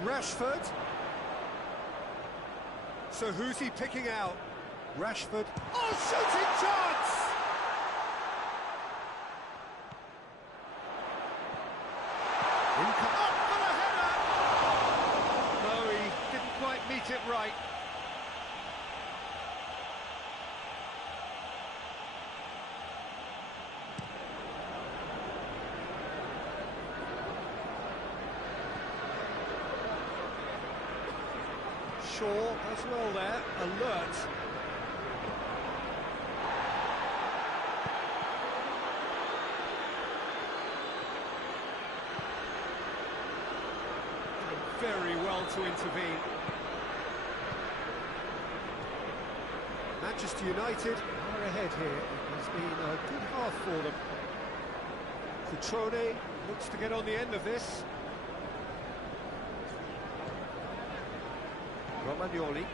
Rashford. So who's he picking out? Rashford. Oh, shooting chance! Up for the header! No, he didn't quite meet it right. Shaw as well there, alert. Very well to intervene. Manchester United are ahead here. It has been a good half for them. Cutrone looks to get on the end of this. Romagnoli.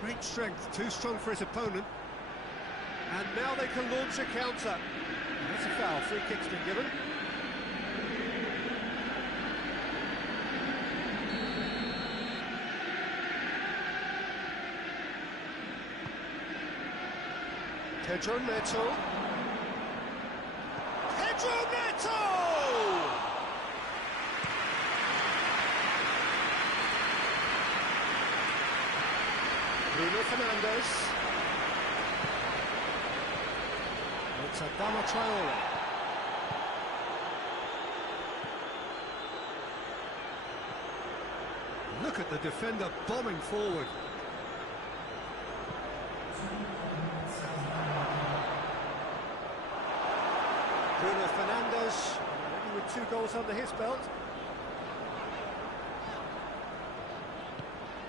Great strength, too strong for his opponent. And now they can launch a counter. That's a foul, free kick's been given. Pedro Neto. Pedro Neto! Bruno Fernandes. It's Adama Traore. Look at the defender bombing forward. Bruno Fernandes, already with 2 goals under his belt.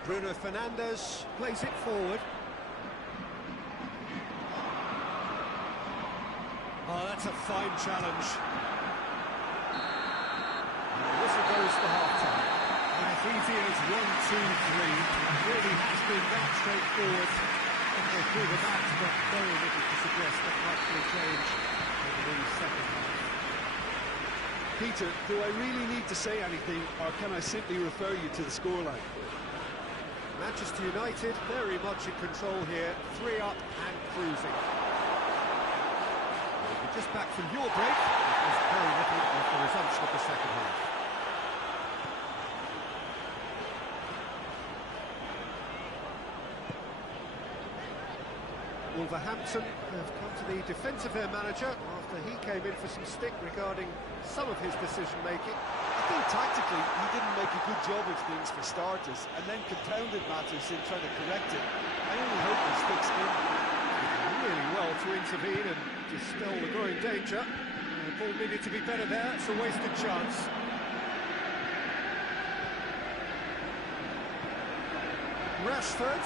Bruno Fernandes plays it forward. Oh, that's a fine challenge. And the whistle goes for half-time. As easy as 1, 2, 3. It really has been that straightforward. Through the match, but very little to suggest that much will change in the second half. Peter, do I really need to say anything, or can I simply refer you to the scoreline? Manchester United very much in control here, 3 up and cruising. We're just back from your break. There's very little of the resumption of the second half. Wolverhampton have come to the defence of their manager after he came in for some stick regarding some of his decision-making. I think tactically he didn't make a good job of things for starters, and then compounded matters in trying to correct it. I only hope he sticks in. Really well to intervene and dispel the growing danger. The ball needed to be better there, it's a wasted chance. Rashford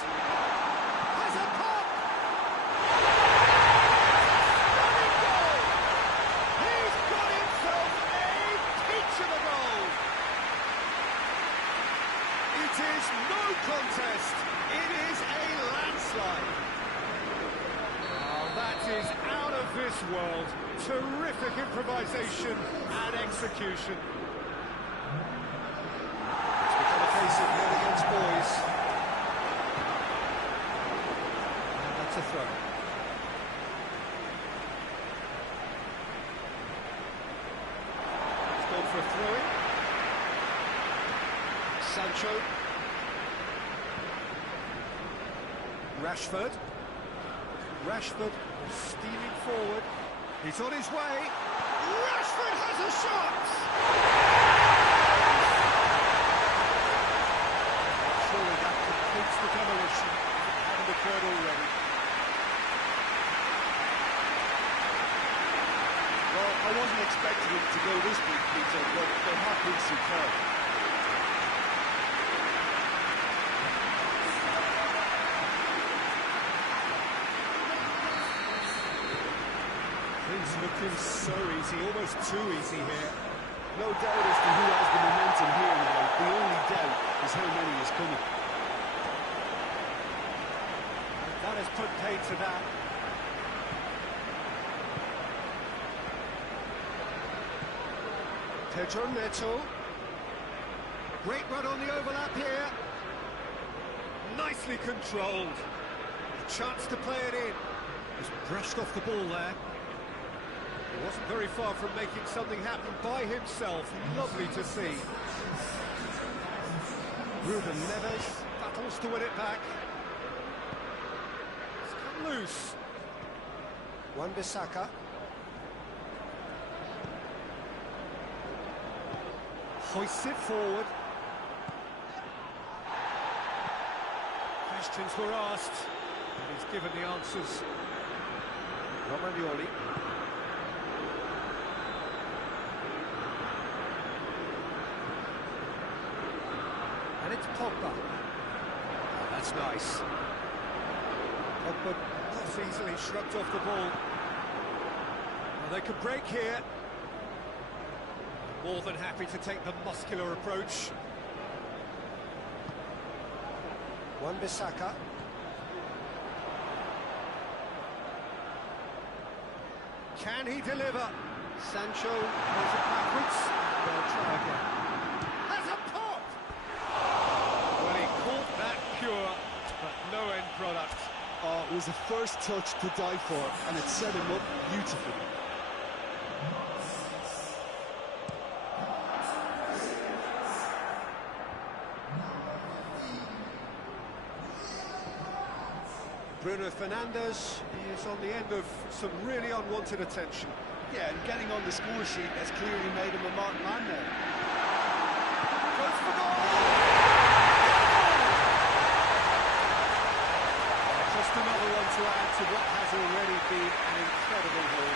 has a pop! It is no contest, it is a landslide. Oh, that is out of this world. Terrific improvisation and execution. It's become a case of men against boys. And that's a throw. It's gone for a throw-in. Sancho. Rashford. Rashford steaming forward. He's on his way. Rashford has a shot! Surely that completes the demolition. It hadn't occurred already. I wasn't expecting him to go this deep, Peter, but they have been superb. Things looking so easy, almost too easy here. No doubt as to who has the momentum here now. The only doubt is how many is coming. And that has put paid to that. Pedro Neto. Great run on the overlap here. Nicely controlled. A chance to play it in. Just brushed off the ball there. He wasn't very far from making something happen by himself. Lovely to see. Ruben Neves battles to win it back. It's come loose. Wan-Bissaka. Hoists it forward. Questions were asked, and he's given the answers. Romagnoli. And it's Pogba. Oh, that's nice. Pogba not easily shrugged off the ball. Well, they could break here. More than happy to take the muscular approach. Wan-Bissaka. Can he deliver? Sancho goes it backwards. They'll try again. Has a pop! Well, he caught that pure, but no end product. Oh, it was a first touch to die for, and it set him up beautifully. Bruno Fernandes is on the end of some really unwanted attention. Yeah, and getting on the score sheet has clearly made him a marked man now. Goes for goal! Just another one to add to what has already been an incredible haul.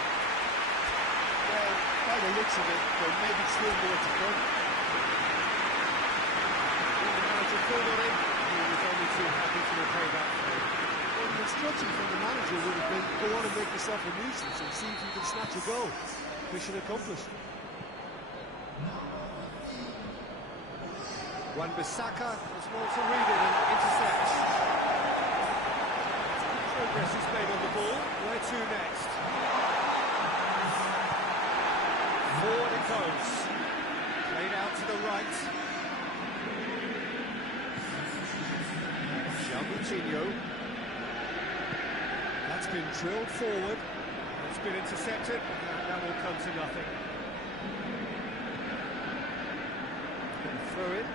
Well, by the looks of it, there may be still more to come. When the manager called on him, he was only too happy to repay that favour. Well, the instruction from the manager would have been, go on and make yourself a nuisance and see if you can snatch a goal. Mission accomplished. Wan-Bissaka has well to read it and intercepts. Progress is made on the ball. Where to next? Forward it goes. Played out to the right. Coutinho. That's been drilled forward. It's been intercepted, and that will come to nothing. Throw in.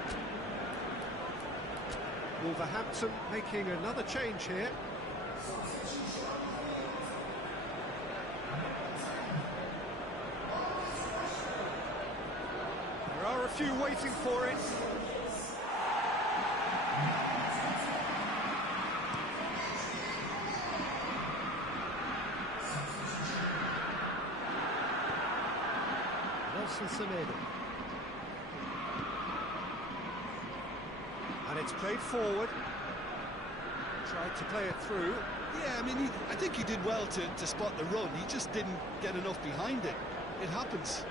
Wolverhampton making another change here. There are a few waiting for it. Semedo. And it's played forward. Tried to play it through. Yeah, I mean, I think he did well to spot the run. He just didn't get enough behind it. It happens.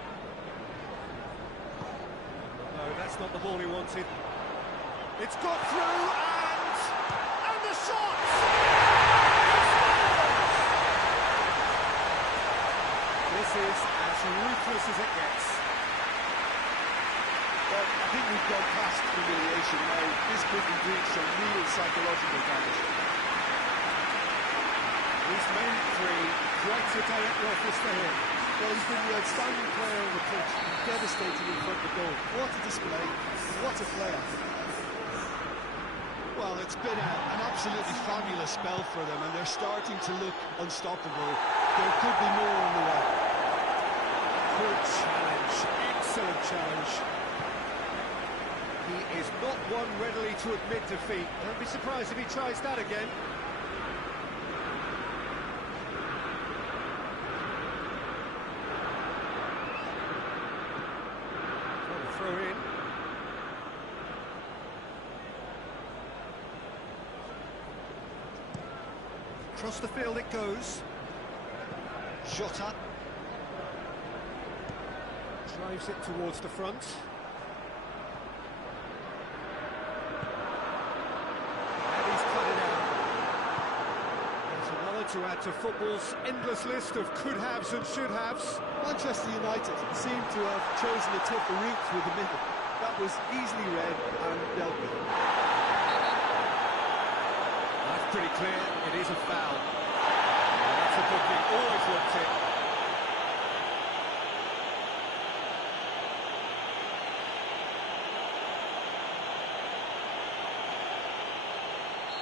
No, that's not the ball he wanted. It's got through, and the shot! This is as ruthless as it gets. Well, I think we've gone past humiliation now. This could be doing some real psychological damage. He's made three, quite a direct reference to him. Well, he's been the outstanding player on the pitch, devastating in front of the goal. What a display, what a player. Well, it's been an absolutely fabulous spell for them, and they're starting to look unstoppable. There could be more on the way. Good challenge, excellent challenge. He is not one readily to admit defeat. Don't be surprised if he tries that again. Across the field it goes. Jota. Drives it towards the front. And he's cut it out. There's another to add to football's endless list of could-haves and should-haves. Manchester United seem to have chosen a tougher route through the middle. That was easily read and dealt with. That's pretty clear, it is a foul. And that's a booking, always looked it.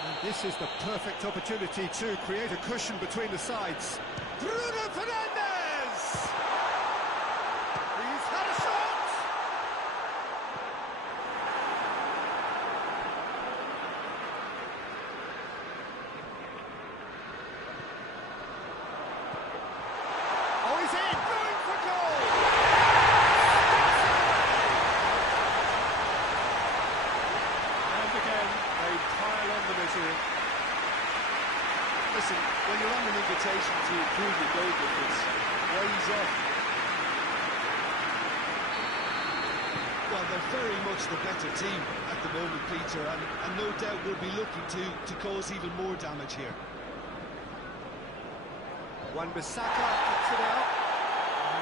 And this is the perfect opportunity to create a cushion between the sides. Bruno Fernandes! He's had a shot! Oh, he's in! Going for goal! And again, they pile on the misery. Listen, when you're on an invitation to improve your goal difference, why he's off? Well, they're very much the better team at the moment, Peter, and no doubt will be looking to cause even more damage here. Wan-Bissaka gets it out.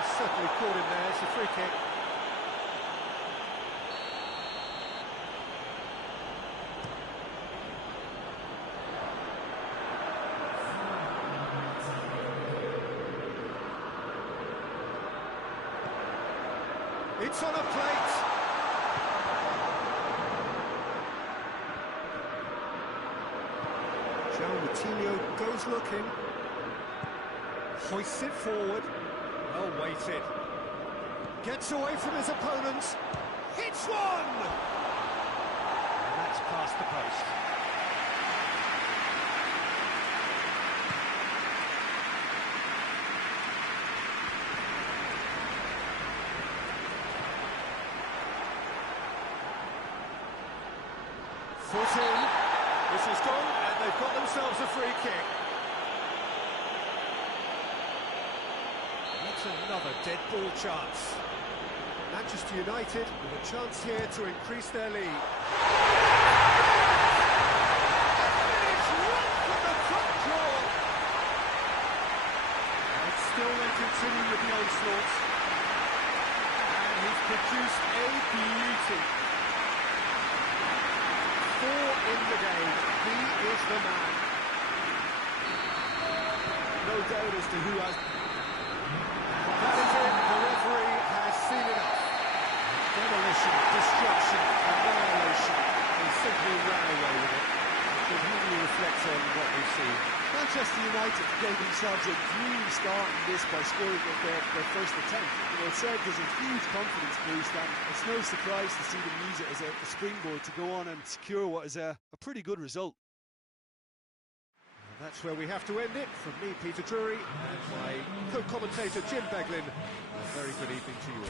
He's certainly caught him there. It's a free kick. It's on a plate. João Moutinho goes looking. Hoists it forward. Well weighted. Gets away from his opponents. Hits one! And that's past the post. Foot in. This is gone, and they've got themselves a free kick. That's another dead ball chance. Manchester United with a chance here to increase their lead. Finish right from the front draw. And still they continue with the onslaught. And he's produced a beauty. 4 in the game. He is the man. No doubt as to who has... That is it. The referee has seen enough. Demolition, destruction, annihilation. He simply ran away with it. But who do you reflect on what we've seen? Manchester United gave themselves a dream start in this by scoring their first attempt. You know, it served as a huge confidence boost, and it's no surprise to see them use it as a springboard to go on and secure what is a pretty good result. And that's where we have to end it. From me, Peter Drury, and my co-commentator, Jim Beglin. A very good evening to you all.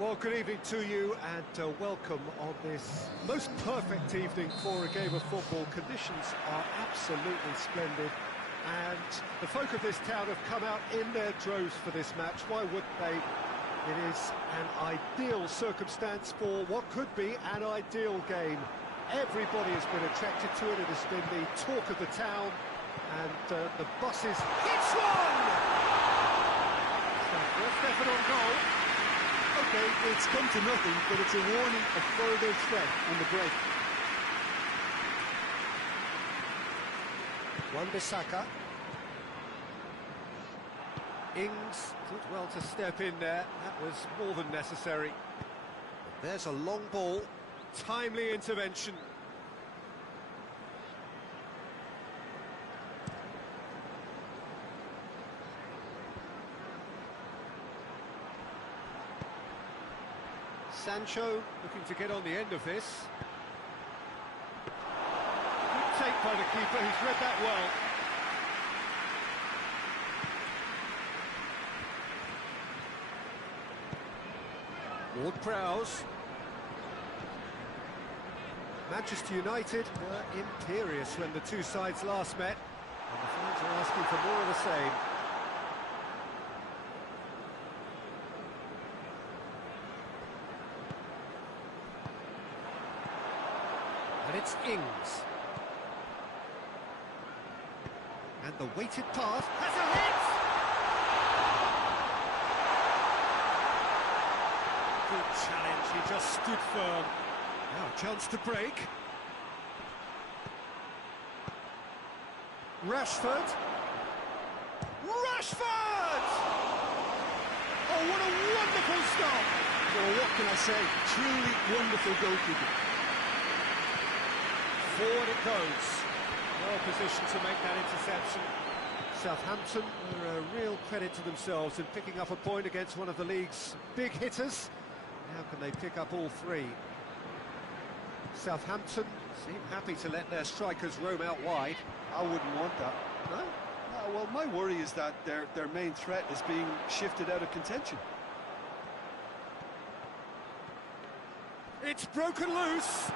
Well, good evening to you and welcome on this most perfect evening for a game of football. Conditions are absolutely splendid and the folk of this town have come out in their droves for this match. Why wouldn't they? It is an ideal circumstance for what could be an ideal game. Everybody has been attracted to it. It has been the talk of the town and the buses. It's one! Stefan on goal. Okay, it's come to nothing, but it's a warning of further threat on the break. Wan-Bissaka. Ings did well to step in there. That was more than necessary. There's a long ball. Timely intervention. Sancho looking to get on the end of this. Good take by the keeper, he's read that well. Ward-Prowse. Manchester United were imperious when the two sides last met, and the fans are asking for more of the same. And it's Ings. And the weighted pass has a hit! Good challenge, he just stood firm. Now a chance to break. Rashford! Rashford! Oh, what a wonderful stop! Well, what can I say? Truly wonderful goalkeeping. Forward it goes. Well positioned to make that interception. Southampton are a real credit to themselves in picking up a point against one of the league's big hitters. How can they pick up all three? Southampton seem happy to let their strikers roam out wide. I wouldn't want that. No? No, well, my worry is that their main threat is being shifted out of contention. It's broken loose!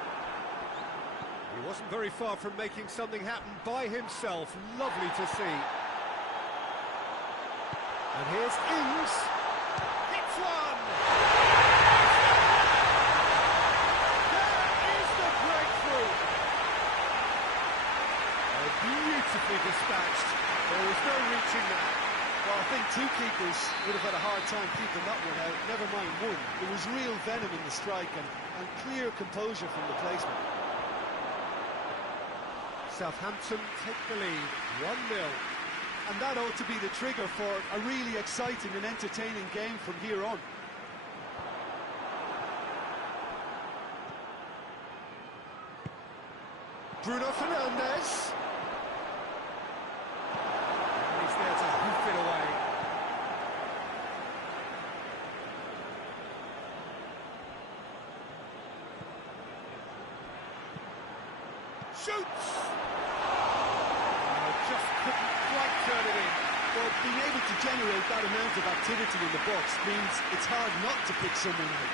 He wasn't very far from making something happen by himself. Lovely to see. And here's Ings. Hits one! There is the breakthrough! Beautifully dispatched. There was no reaching that. Well, I think two keepers would have had a hard time keeping that one out, never mind one. There was real venom in the strike and clear composure from the placement. Southampton take the lead, 1-0. And that ought to be the trigger for a really exciting and entertaining game from here on. Bruno Fernandes. And he's there to hoof it away. Shoots! Just couldn't quite turn it in. Well, being able to generate that amount of activity in the box means it's hard not to pick someone out.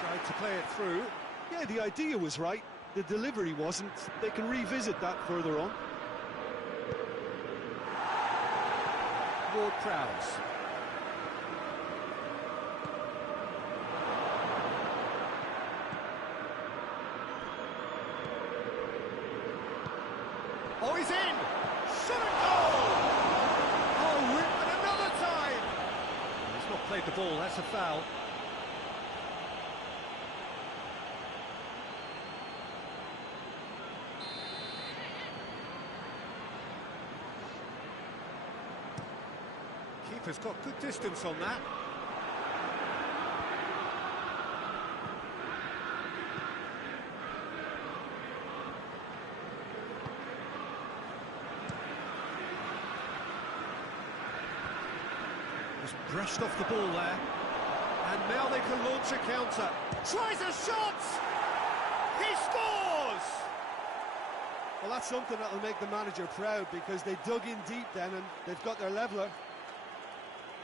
Tried to play it through. Yeah, the idea was right. The delivery wasn't. They can revisit that further on. Ward-Prowse. Oh, he's in! Shot and goal! Oh, and another time! He's not played the ball, that's a foul. Keeper's got good distance on that. Just brushed off the ball there. And now they can launch a counter. Tries a shot! He scores! Well, that's something that'll make the manager proud, because they dug in deep then and they've got their leveller.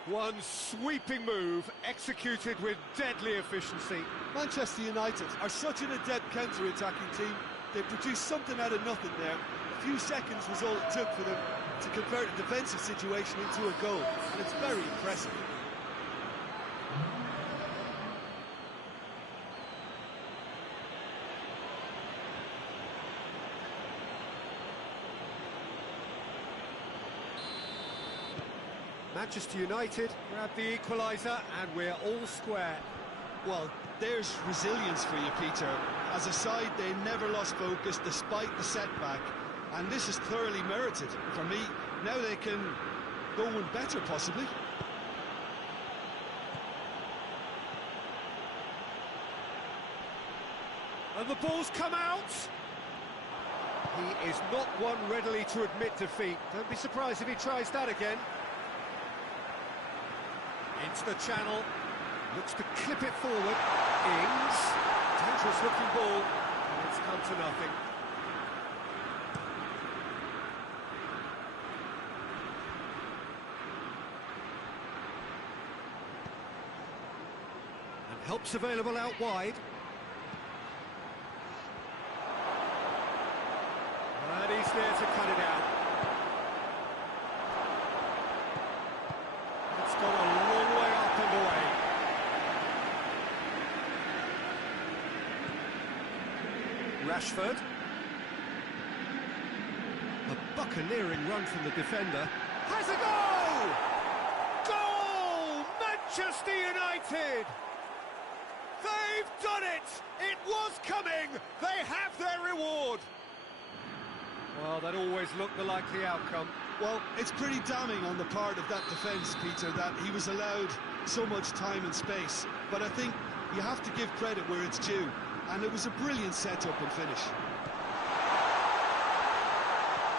One sweeping move, executed with deadly efficiency. Manchester United are such an adept counter-attacking team. They produced something out of nothing there. A few seconds was all it took for them to convert a defensive situation into a goal, and it's very impressive. Manchester United grab the equaliser, and we're all square. Well, there's resilience for you, Peter. As a side, they never lost focus despite the setback, and this is thoroughly merited. For me, now they can go one better, possibly. And the ball's come out. He is not one readily to admit defeat. Don't be surprised if he tries that again. Into the channel, looks to clip it forward. Ings, dangerous looking ball, and it's come to nothing. And help's available out wide. And he's there to cut it out. It's gone a long way up and away. Rashford. A buccaneering run from the defender. Has a goal! Goal! Manchester United! They've done it! It was coming! They have their reward! Well, that always looked the likely outcome. Well, it's pretty damning on the part of that defence, Peter, that he was allowed so much time and space. But I think you have to give credit where it's due, and it was a brilliant setup and finish.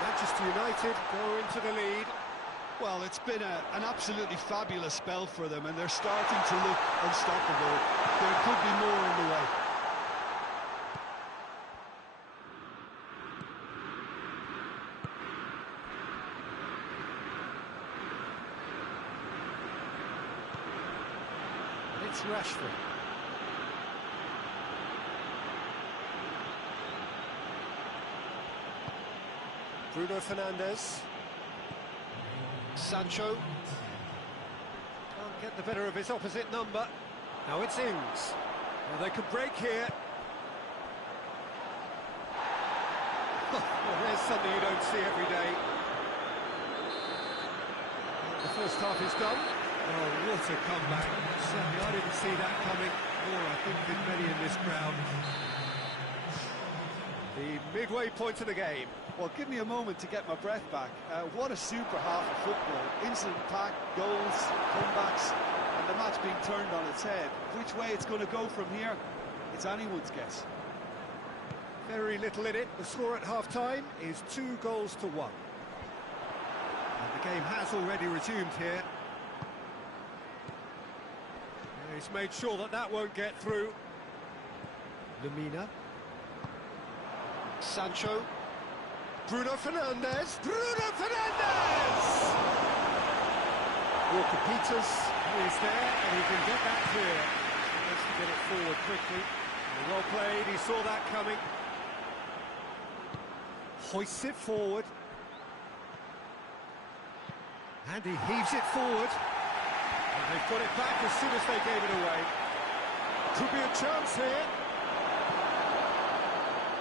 Manchester United go into the lead. Well, it's been an absolutely fabulous spell for them, and they're starting to look unstoppable. There could be more in the way. It's Rashford. Bruno Fernandes. Sancho. Can't get the better of his opposite number. Now it's Ings. Well, they could break here. Well, there's something you don't see every day. The first half is done. Oh, what a comeback. Certainly I didn't see that coming, or I think did many in this crowd. The midway point of the game. Well, give me a moment to get my breath back. What a super half of football. Instant-packed goals, comebacks, and the match being turned on its head. Which way it's going to go from here, it's anyone's guess. Very little in it. The score at half-time is 2-1. And the game has already resumed here. He's made sure that that won't get through. Lemina. Sancho. Bruno Fernandes. Bruno Fernandes! Walker-Peters is there, and he can get that clear. He has to get it forward quickly. Well played, he saw that coming. Hoists it forward. And he heaves it forward. And they've got it back as soon as they gave it away. Could be a chance here.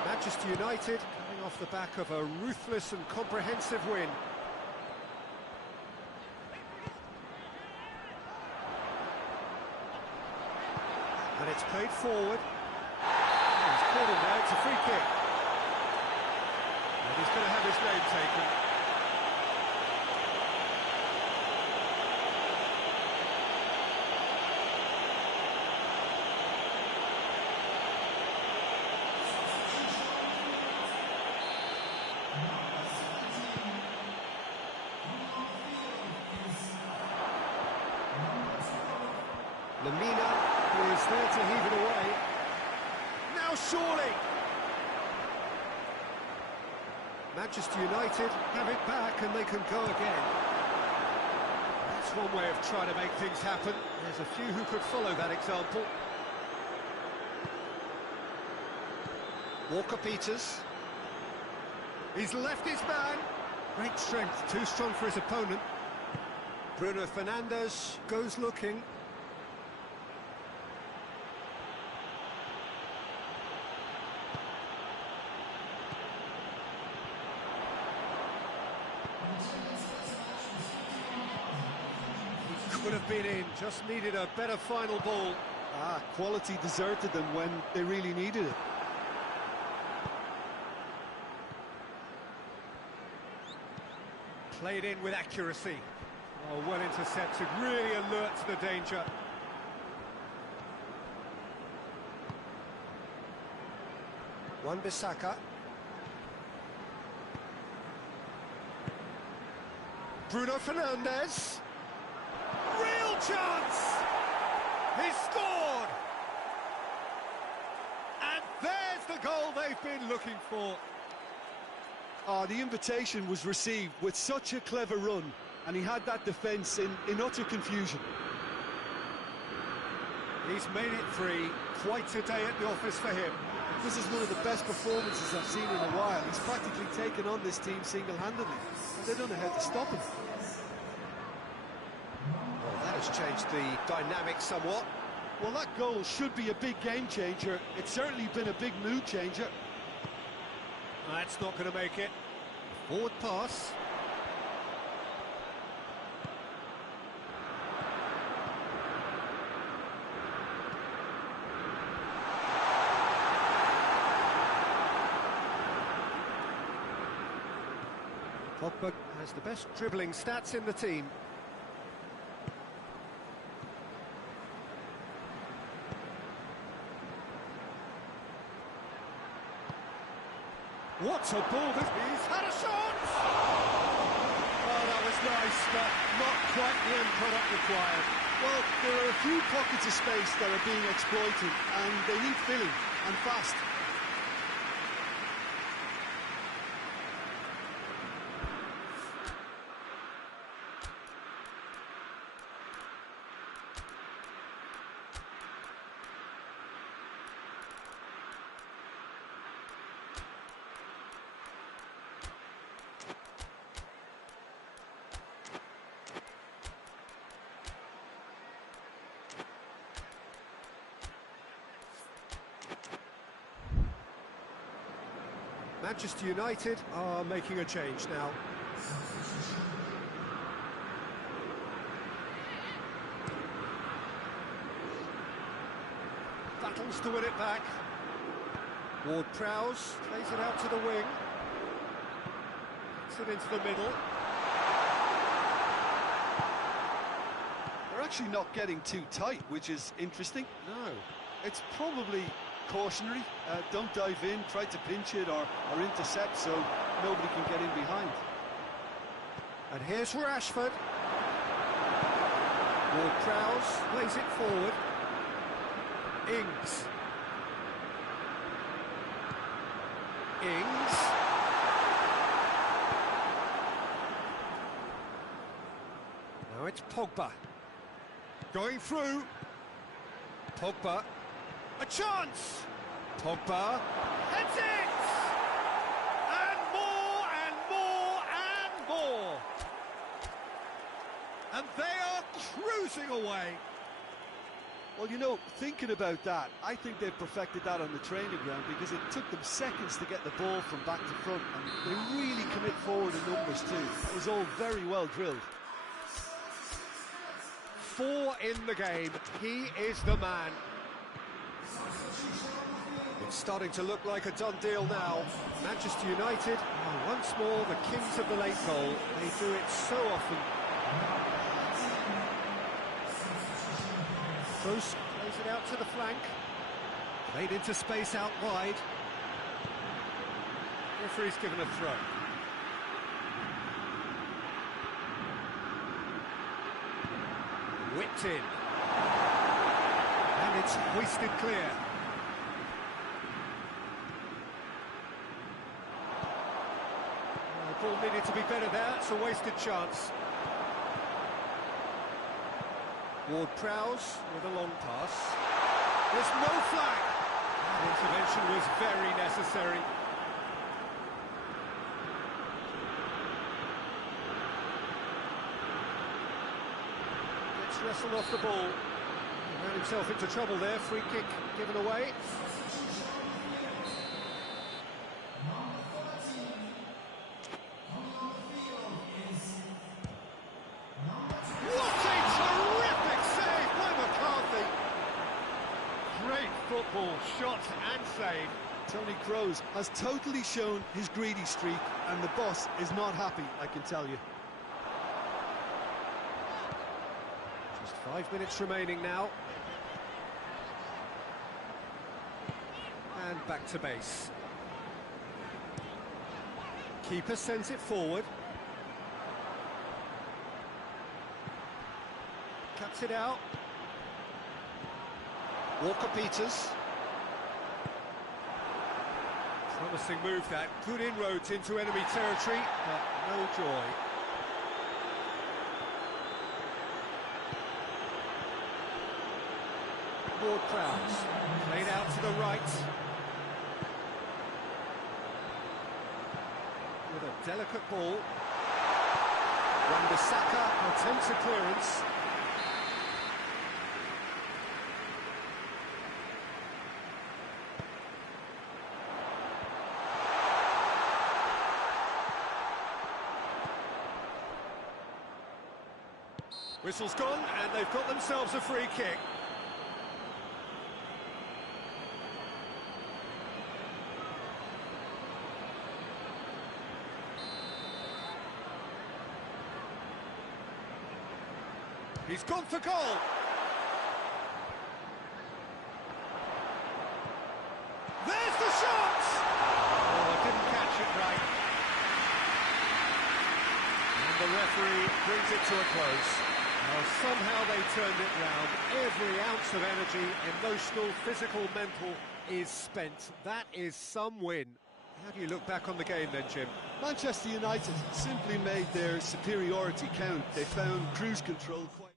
Manchester United coming off the back of a ruthless and comprehensive win. And it's played forward. He's caught him there, it's a free kick. And he's going to have his name taken. Lemina, who is there to heave it away. Now surely! Manchester United have it back and they can go again. That's one way of trying to make things happen. There's a few who could follow that example. Walker-Peters. He's left his man. Great strength, too strong for his opponent. Bruno Fernandes goes looking. Could have been in, just needed a better final ball. Quality deserted them when they really needed it. Played in with accuracy. Oh, well intercepted, really alert to the danger. Wan-Bissaka. Bruno Fernandes. Real chance! He scored! And there's the goal they've been looking for. The invitation was received with such a clever run, and he had that defence in utter confusion. He's made it 3. Quite a day at the office for him. This is one of the best performances I've seen in a while. He's practically taken on this team single-handedly, and they don't know how to stop him. Well, that has changed the dynamic somewhat. Well, that goal should be a big game changer. It's certainly been a big mood changer. That's not going to make it. Forward pass. Pogba has the best dribbling stats in the team. What a ball this is! He's had a shot! Oh, that was nice, but not quite the end product required. Well, there are a few pockets of space that are being exploited, and they need filling, and fast. Manchester United are making a change now. Battles to win it back. Ward-Prowse plays it out to the wing. Gets it into the middle. They're actually not getting too tight, which is interesting. No. It's probably cautionary. Don't dive in, try to pinch it or intercept so nobody can get in behind. And here's Rashford. Ward-Prowse plays it forward. Ings. Now it's Pogba. Going through. Pogba. A chance! Pogba heads it! And more, and more, and more! And they are cruising away. Well, you know, thinking about that, I think they've perfected that on the training ground because it took them seconds to get the ball from back to front, and they really commit forward in numbers too. It was all very well drilled. 4 in the game. He is the man. It's starting to look like a done deal now. Manchester United are once more the kings of the late goal. They do it so often. Kroos plays it out to the flank. Played into space out wide. Referee's given a throw. Whipped in. And it's hoisted clear. Ball needed to be better there, it's a wasted chance. Ward-Prowse with a long pass. There's no flag! That intervention was very necessary. Gets wrestled off the ball. He ran himself into trouble there, free kick given away. Great football, shot and save. Tony Kroos has totally shown his greedy streak, and the boss is not happy, I can tell you. Just 5 minutes remaining now. And back to base. Keeper sends it forward. Cuts it out. Walker-Peters. Promising move that. Good inroads into enemy territory, but no joy. Ward-Prowse. Played out to the right. With a delicate ball. Wan-Bissaka attempts a clearance. Whistle's gone, and they've got themselves a free kick. He's gone for goal. There's the shot! Oh, I didn't catch it right. And the referee brings it to a close. Well, somehow they turned it round. Every ounce of energy, emotional, physical, mental, is spent. That is some win. How do you look back on the game then, Jim? Manchester United simply made their superiority count. They found cruise control quite...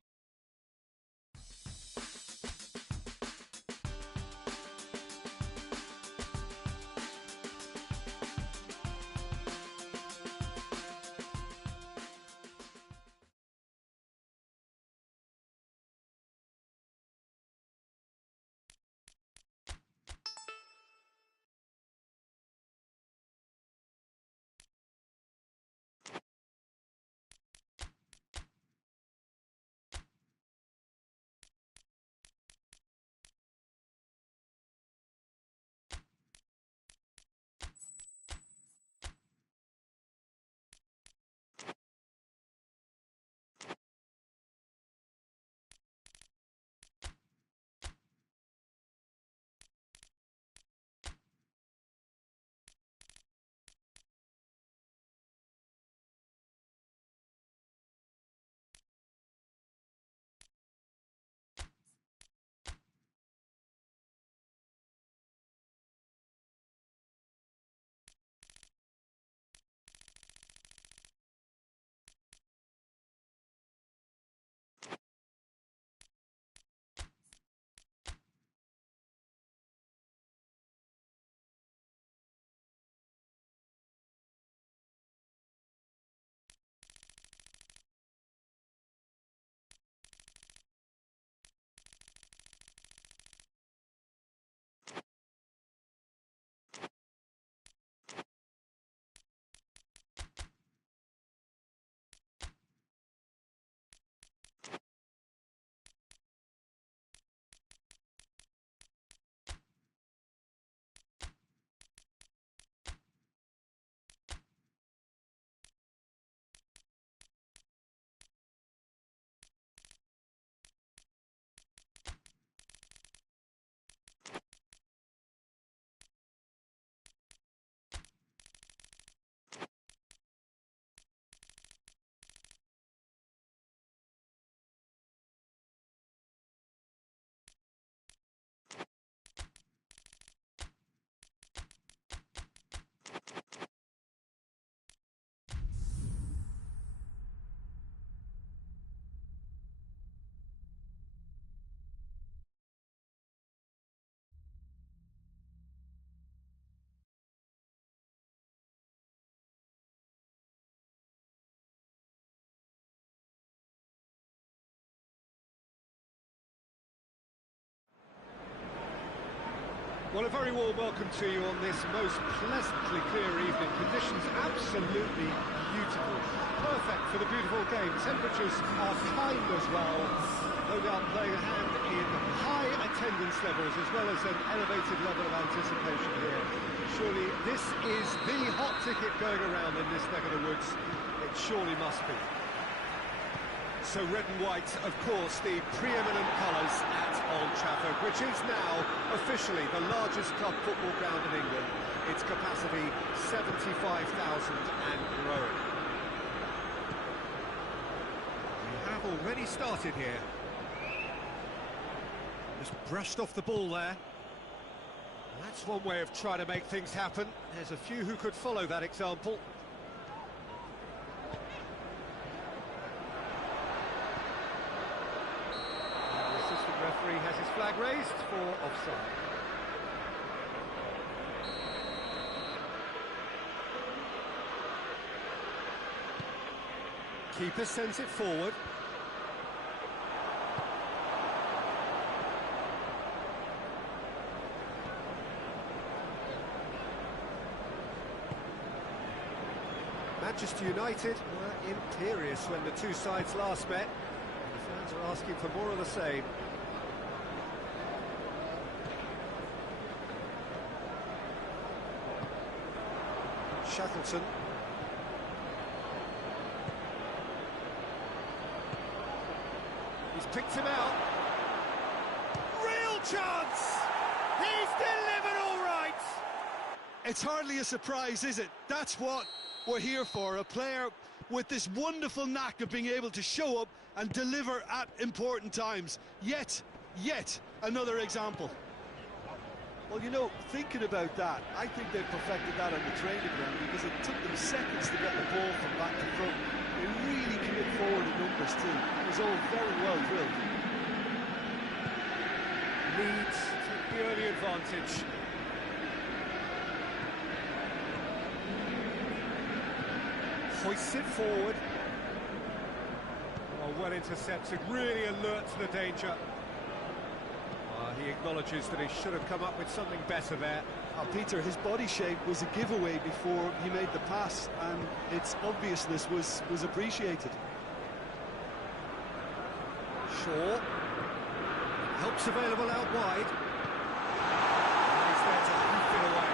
Well, a very warm welcome to you on this most pleasantly clear evening. Conditions absolutely beautiful. Perfect for the beautiful game. Temperatures are kind as well. No doubt playing a hand in high attendance levels as well as an elevated level of anticipation here. Surely this is the hot ticket going around in this neck of the woods. It surely must be. So red and white, of course, the preeminent colours at Old Trafford, which is now officially the largest club football ground in England. Its capacity, 75,000 and growing. We have already started here. Just brushed off the ball there. That's one way of trying to make things happen. There's a few who could follow that example. The referee has his flag raised for offside. Keeper sends it forward. Manchester United were imperious when the two sides last met. The fans are asking for more of the same. Shackleton. He's picked him out. Real chance! He's delivered all right! It's hardly a surprise, is it? That's what we're here for, a player with this wonderful knack of being able to show up and deliver at important times. Yet another example. Well, you know, thinking about that, I think they perfected that on the training ground because it took them seconds to get the ball from back to front. They really commit forward in numbers too. It was all very well drilled. Leeds take the early advantage. Hoists it forward. Oh, well intercepted, really alert to the danger. He acknowledges that he should have come up with something better there. Peter, his body shape was a giveaway before he made the pass, and its obviousness was appreciated. Shaw. Helps available out wide. And he's there to hoof it away.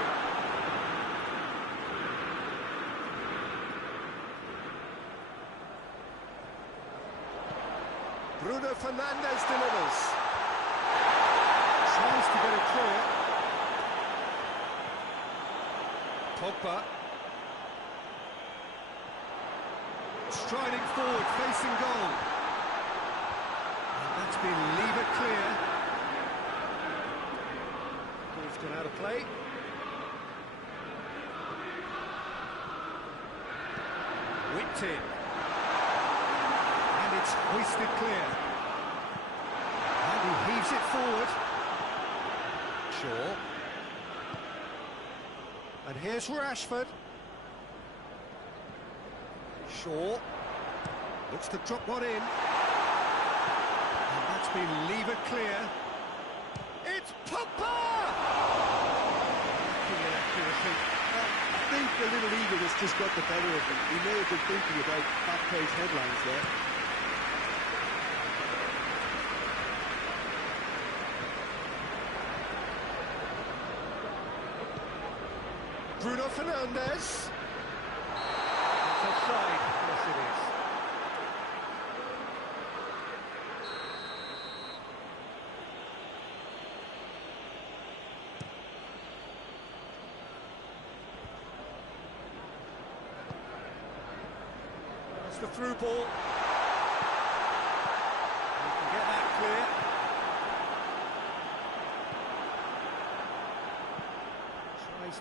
Bruno Fernandes delivers. Tries to get it clear. Pogba. Striding forward, facing goal. And that's been levered clear. Ball's gone out of play. Whipped in. And it's hoisted clear. And he heaves it forward. Shaw. And here's Rashford. Shaw. Looks to drop one in. And that's been levered clear. It's Pogba! Accuracy. I think the little eagerness just got the better of him. He may have been thinking about back-page headlines there. Bruno Fernandes. It's offside. Yes, it is. That's the through ball. You can get that clear.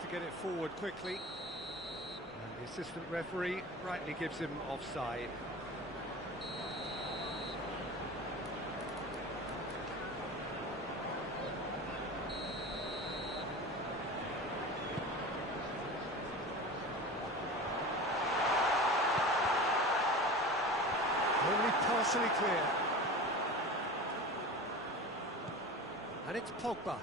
To get it forward quickly, and the assistant referee rightly gives him offside. Only partially clear. And it's Pogba.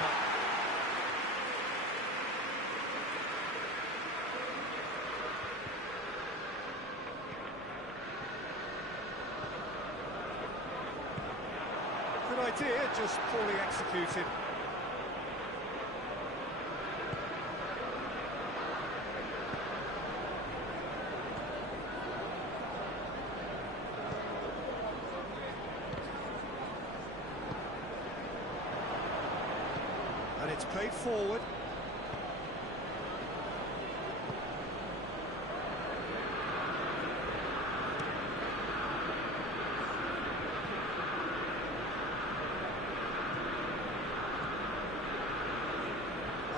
Cup. Good idea, just poorly executed. And it's played forward.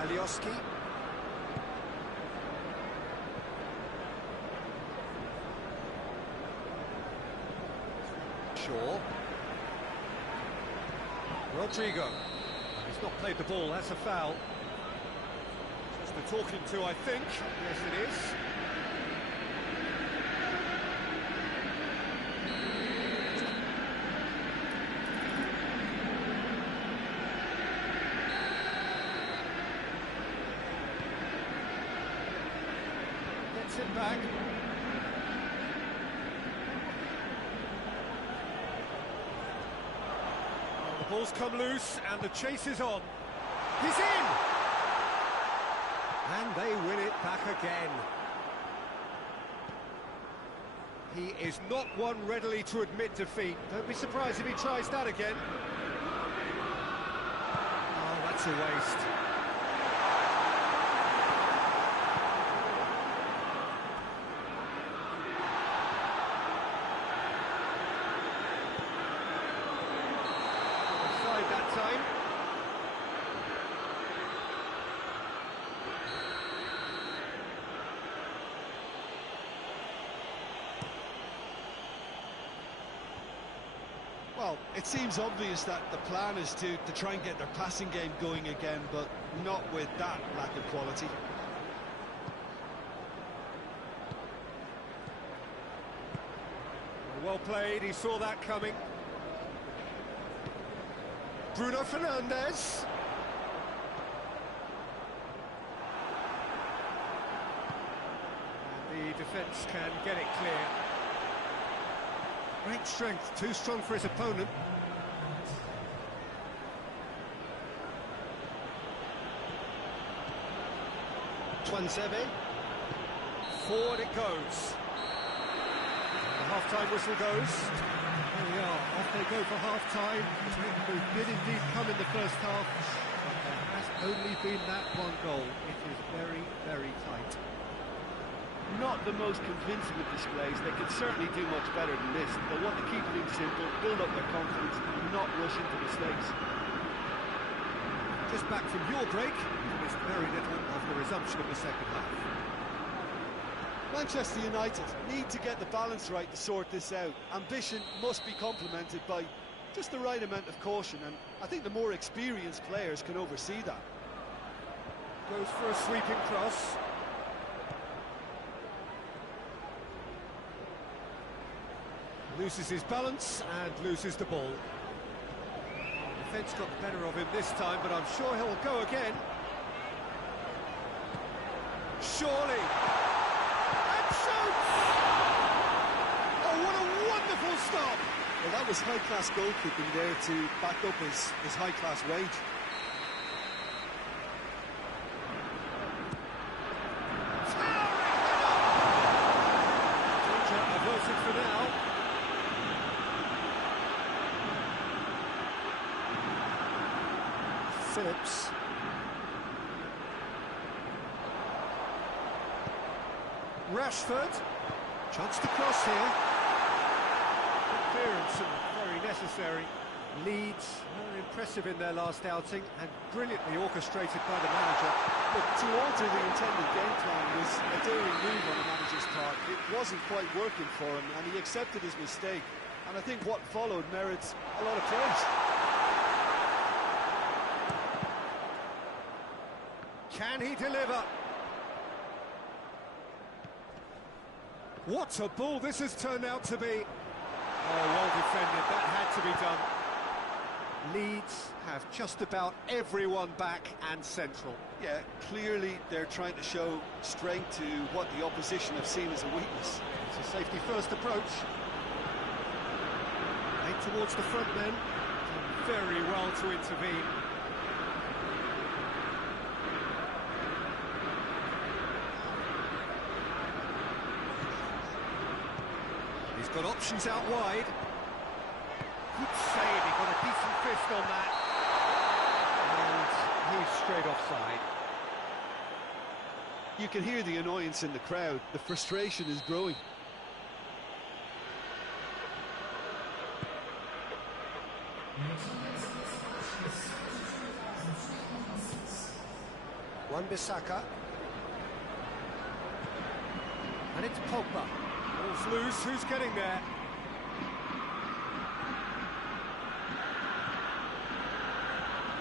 Alioski. Shaw. Rodrigo. He's not played the ball, that's a foul. Just the talking to, I think. Yes, it is. Gets it back. The ball's come loose and the chase is on. He's in! And they win it back again. He is not one readily to admit defeat. Don't be surprised if he tries that again. Oh, that's a waste. That time. Well, it seems obvious that the plan is to try and get their passing game going again, but not with that lack of quality. Well played, he saw that coming. Bruno Fernandes. And the defence can get it clear. Great strength, too strong for his opponent. Tuanzebe. Forward it goes. The half-time whistle goes. There we are, off they go for half-time. Liverpool did indeed come in the first half, but there has only been that one goal. It is very, very tight. Not the most convincing of displays. They could certainly do much better than this. They'll want to keep things simple, build up their confidence, and not rush into mistakes. Just back from your break, you missed very little of the resumption of the second half. Manchester United need to get the balance right to sort this out. Ambition must be complemented by just the right amount of caution, and I think the more experienced players can oversee that. Goes for a sweeping cross. Loses his balance and loses the ball. Defence got the better of him this time, but I'm sure he'll go again. Surely. Shoots! Oh, what a wonderful stop! Well, that was high-class goalkeeping there to back up his high-class wage. Danger averted for now. Phillips. Rashford, chance to cross here. Good clearance and very necessary. Leeds, very impressive in their last outing and brilliantly orchestrated by the manager. But to alter the intended game plan was a daring move on the manager's part. It wasn't quite working for him, and he accepted his mistake. And I think what followed merits a lot of praise. Can he deliver? What a ball this has turned out to be. Oh, well defended, that had to be done. Leeds have just about everyone back and central. Yeah, clearly they're trying to show strength to what the opposition have seen as a weakness. It's a safety-first approach. Head towards the front then. Done very well to intervene. He's got options out wide. Good save, he got a decent fist on that. And he's straight offside. You can hear the annoyance in the crowd. The frustration is growing. Wan-Bissaka. And it's Pogba. Ball's loose, who's getting there?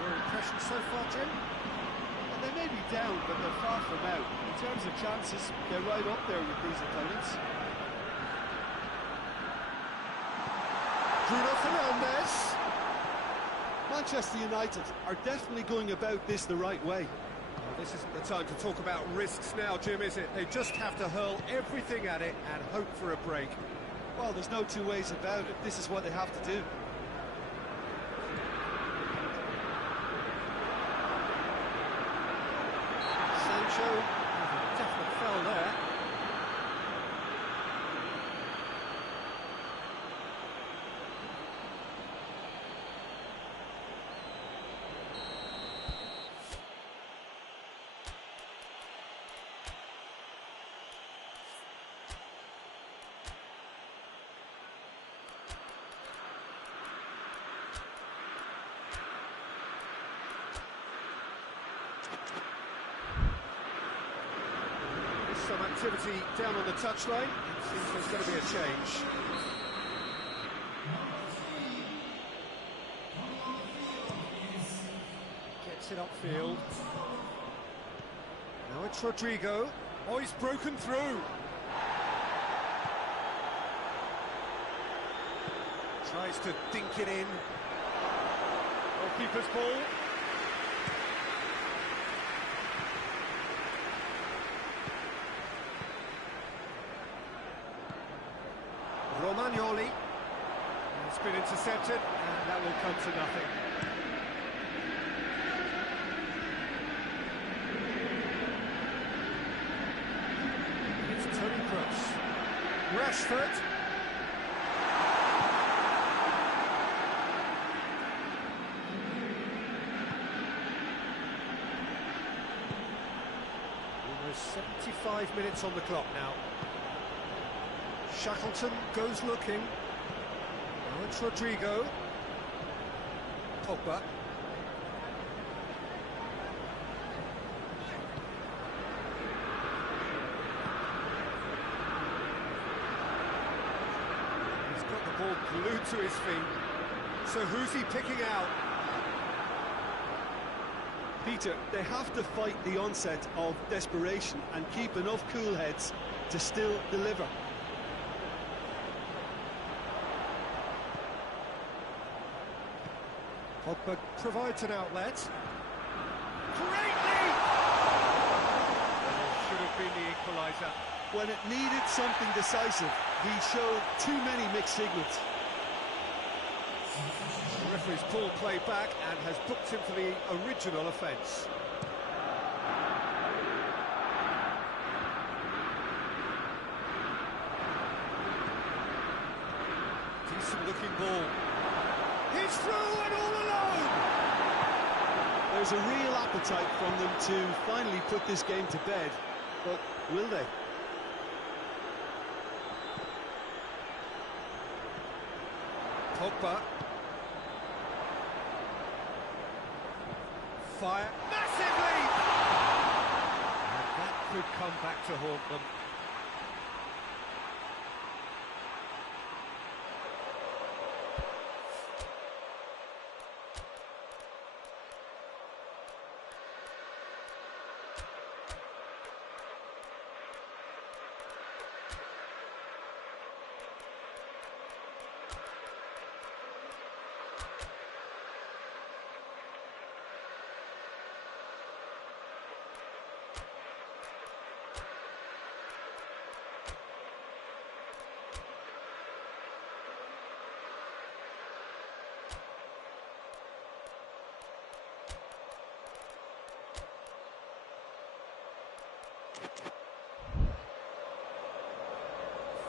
Your impression so far, Jim? Well, they may be down, but they're far from out. In terms of chances, they're right up there with these opponents. Bruno Fernandes. Manchester United are definitely going about this the right way. Well, this isn't the time to talk about risks now, Jim, is it? They just have to hurl everything at it and hope for a break. Well, there's no two ways about it. This is what they have to do. Sancho, definitely fell there. Some activity down on the touchline. It seems there's going to be a change. Gets it upfield. Now it's Rodrigo. Oh, he's broken through. Tries to dink it in. Goalkeeper's ball. Romagnoli. It's been intercepted, and that will come to nothing. It's Toni Kroos. Rashford. Almost 75 minutes on the clock now. Shackleton goes looking. Now it's Rodrigo. Pogba. He's got the ball glued to his feet. So who's he picking out? Peter, they have to fight the onset of desperation and keep enough cool heads to still deliver. Pogba provides an outlet. Great lead! Should have been the equaliser. When it needed something decisive, he showed too many mixed signals. The referee's pulled play back and has booked him for the original offence. Decent looking ball. He's through and all alone! There's a real appetite from them to finally put this game to bed, but will they? Pogba. Fire. Massive lead! And that could come back to haunt them.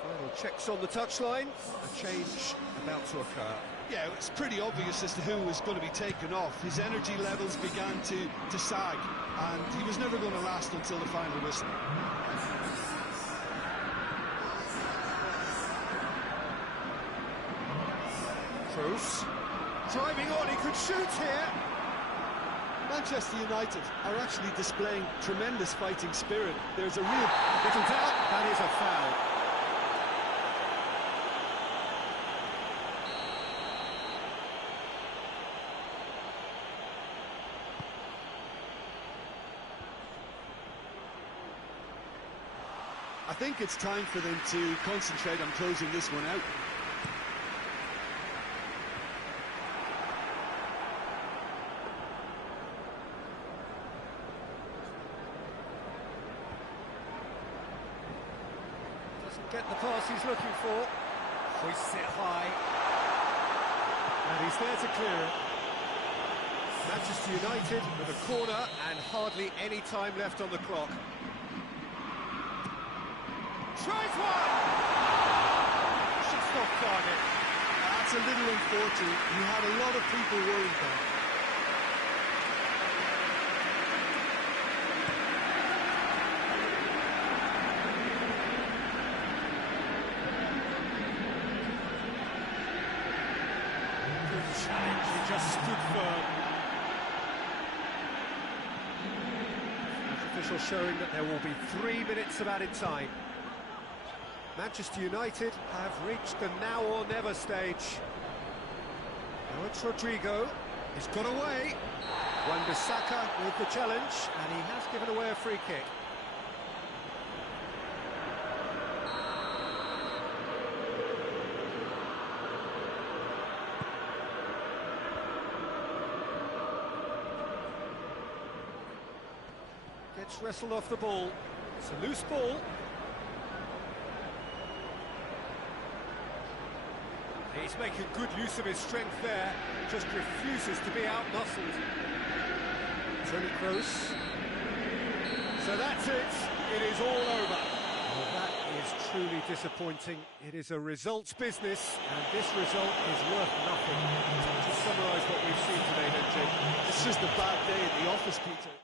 Final checks on the touchline. A change about to occur. Yeah, it's pretty obvious as to who was going to be taken off. His energy levels began to sag, and he was never going to last until the final whistle. Kroos, driving on, he could shoot here. Manchester United are actually displaying tremendous fighting spirit. There's a real Little doubt, that is a foul. I think it's time for them to concentrate on closing this one out. Doesn't get the pass he's looking for. Hoists it high. And he's there to clear it. Manchester United with a corner and hardly any time left on the clock. Tries one! Just off target. That's a little unfortunate. You had a lot of people worried there. Good challenge, he just stood firm. The official showing that there will be 3 minutes of added time. Manchester United have reached the now or never stage. Now it's Rodrigo. He's got away. Wan-Bissaka with the challenge, and he has given away a free kick. Gets wrestled off the ball. It's a loose ball. He's making good use of his strength there, just refuses to be out-muscled. Toni Kroos. So that's it, it is all over. Well, that is truly disappointing. It is a results business, and this result is worth nothing. To summarise what we've seen today, then, Jim. It's just a bad day at the office, Peter.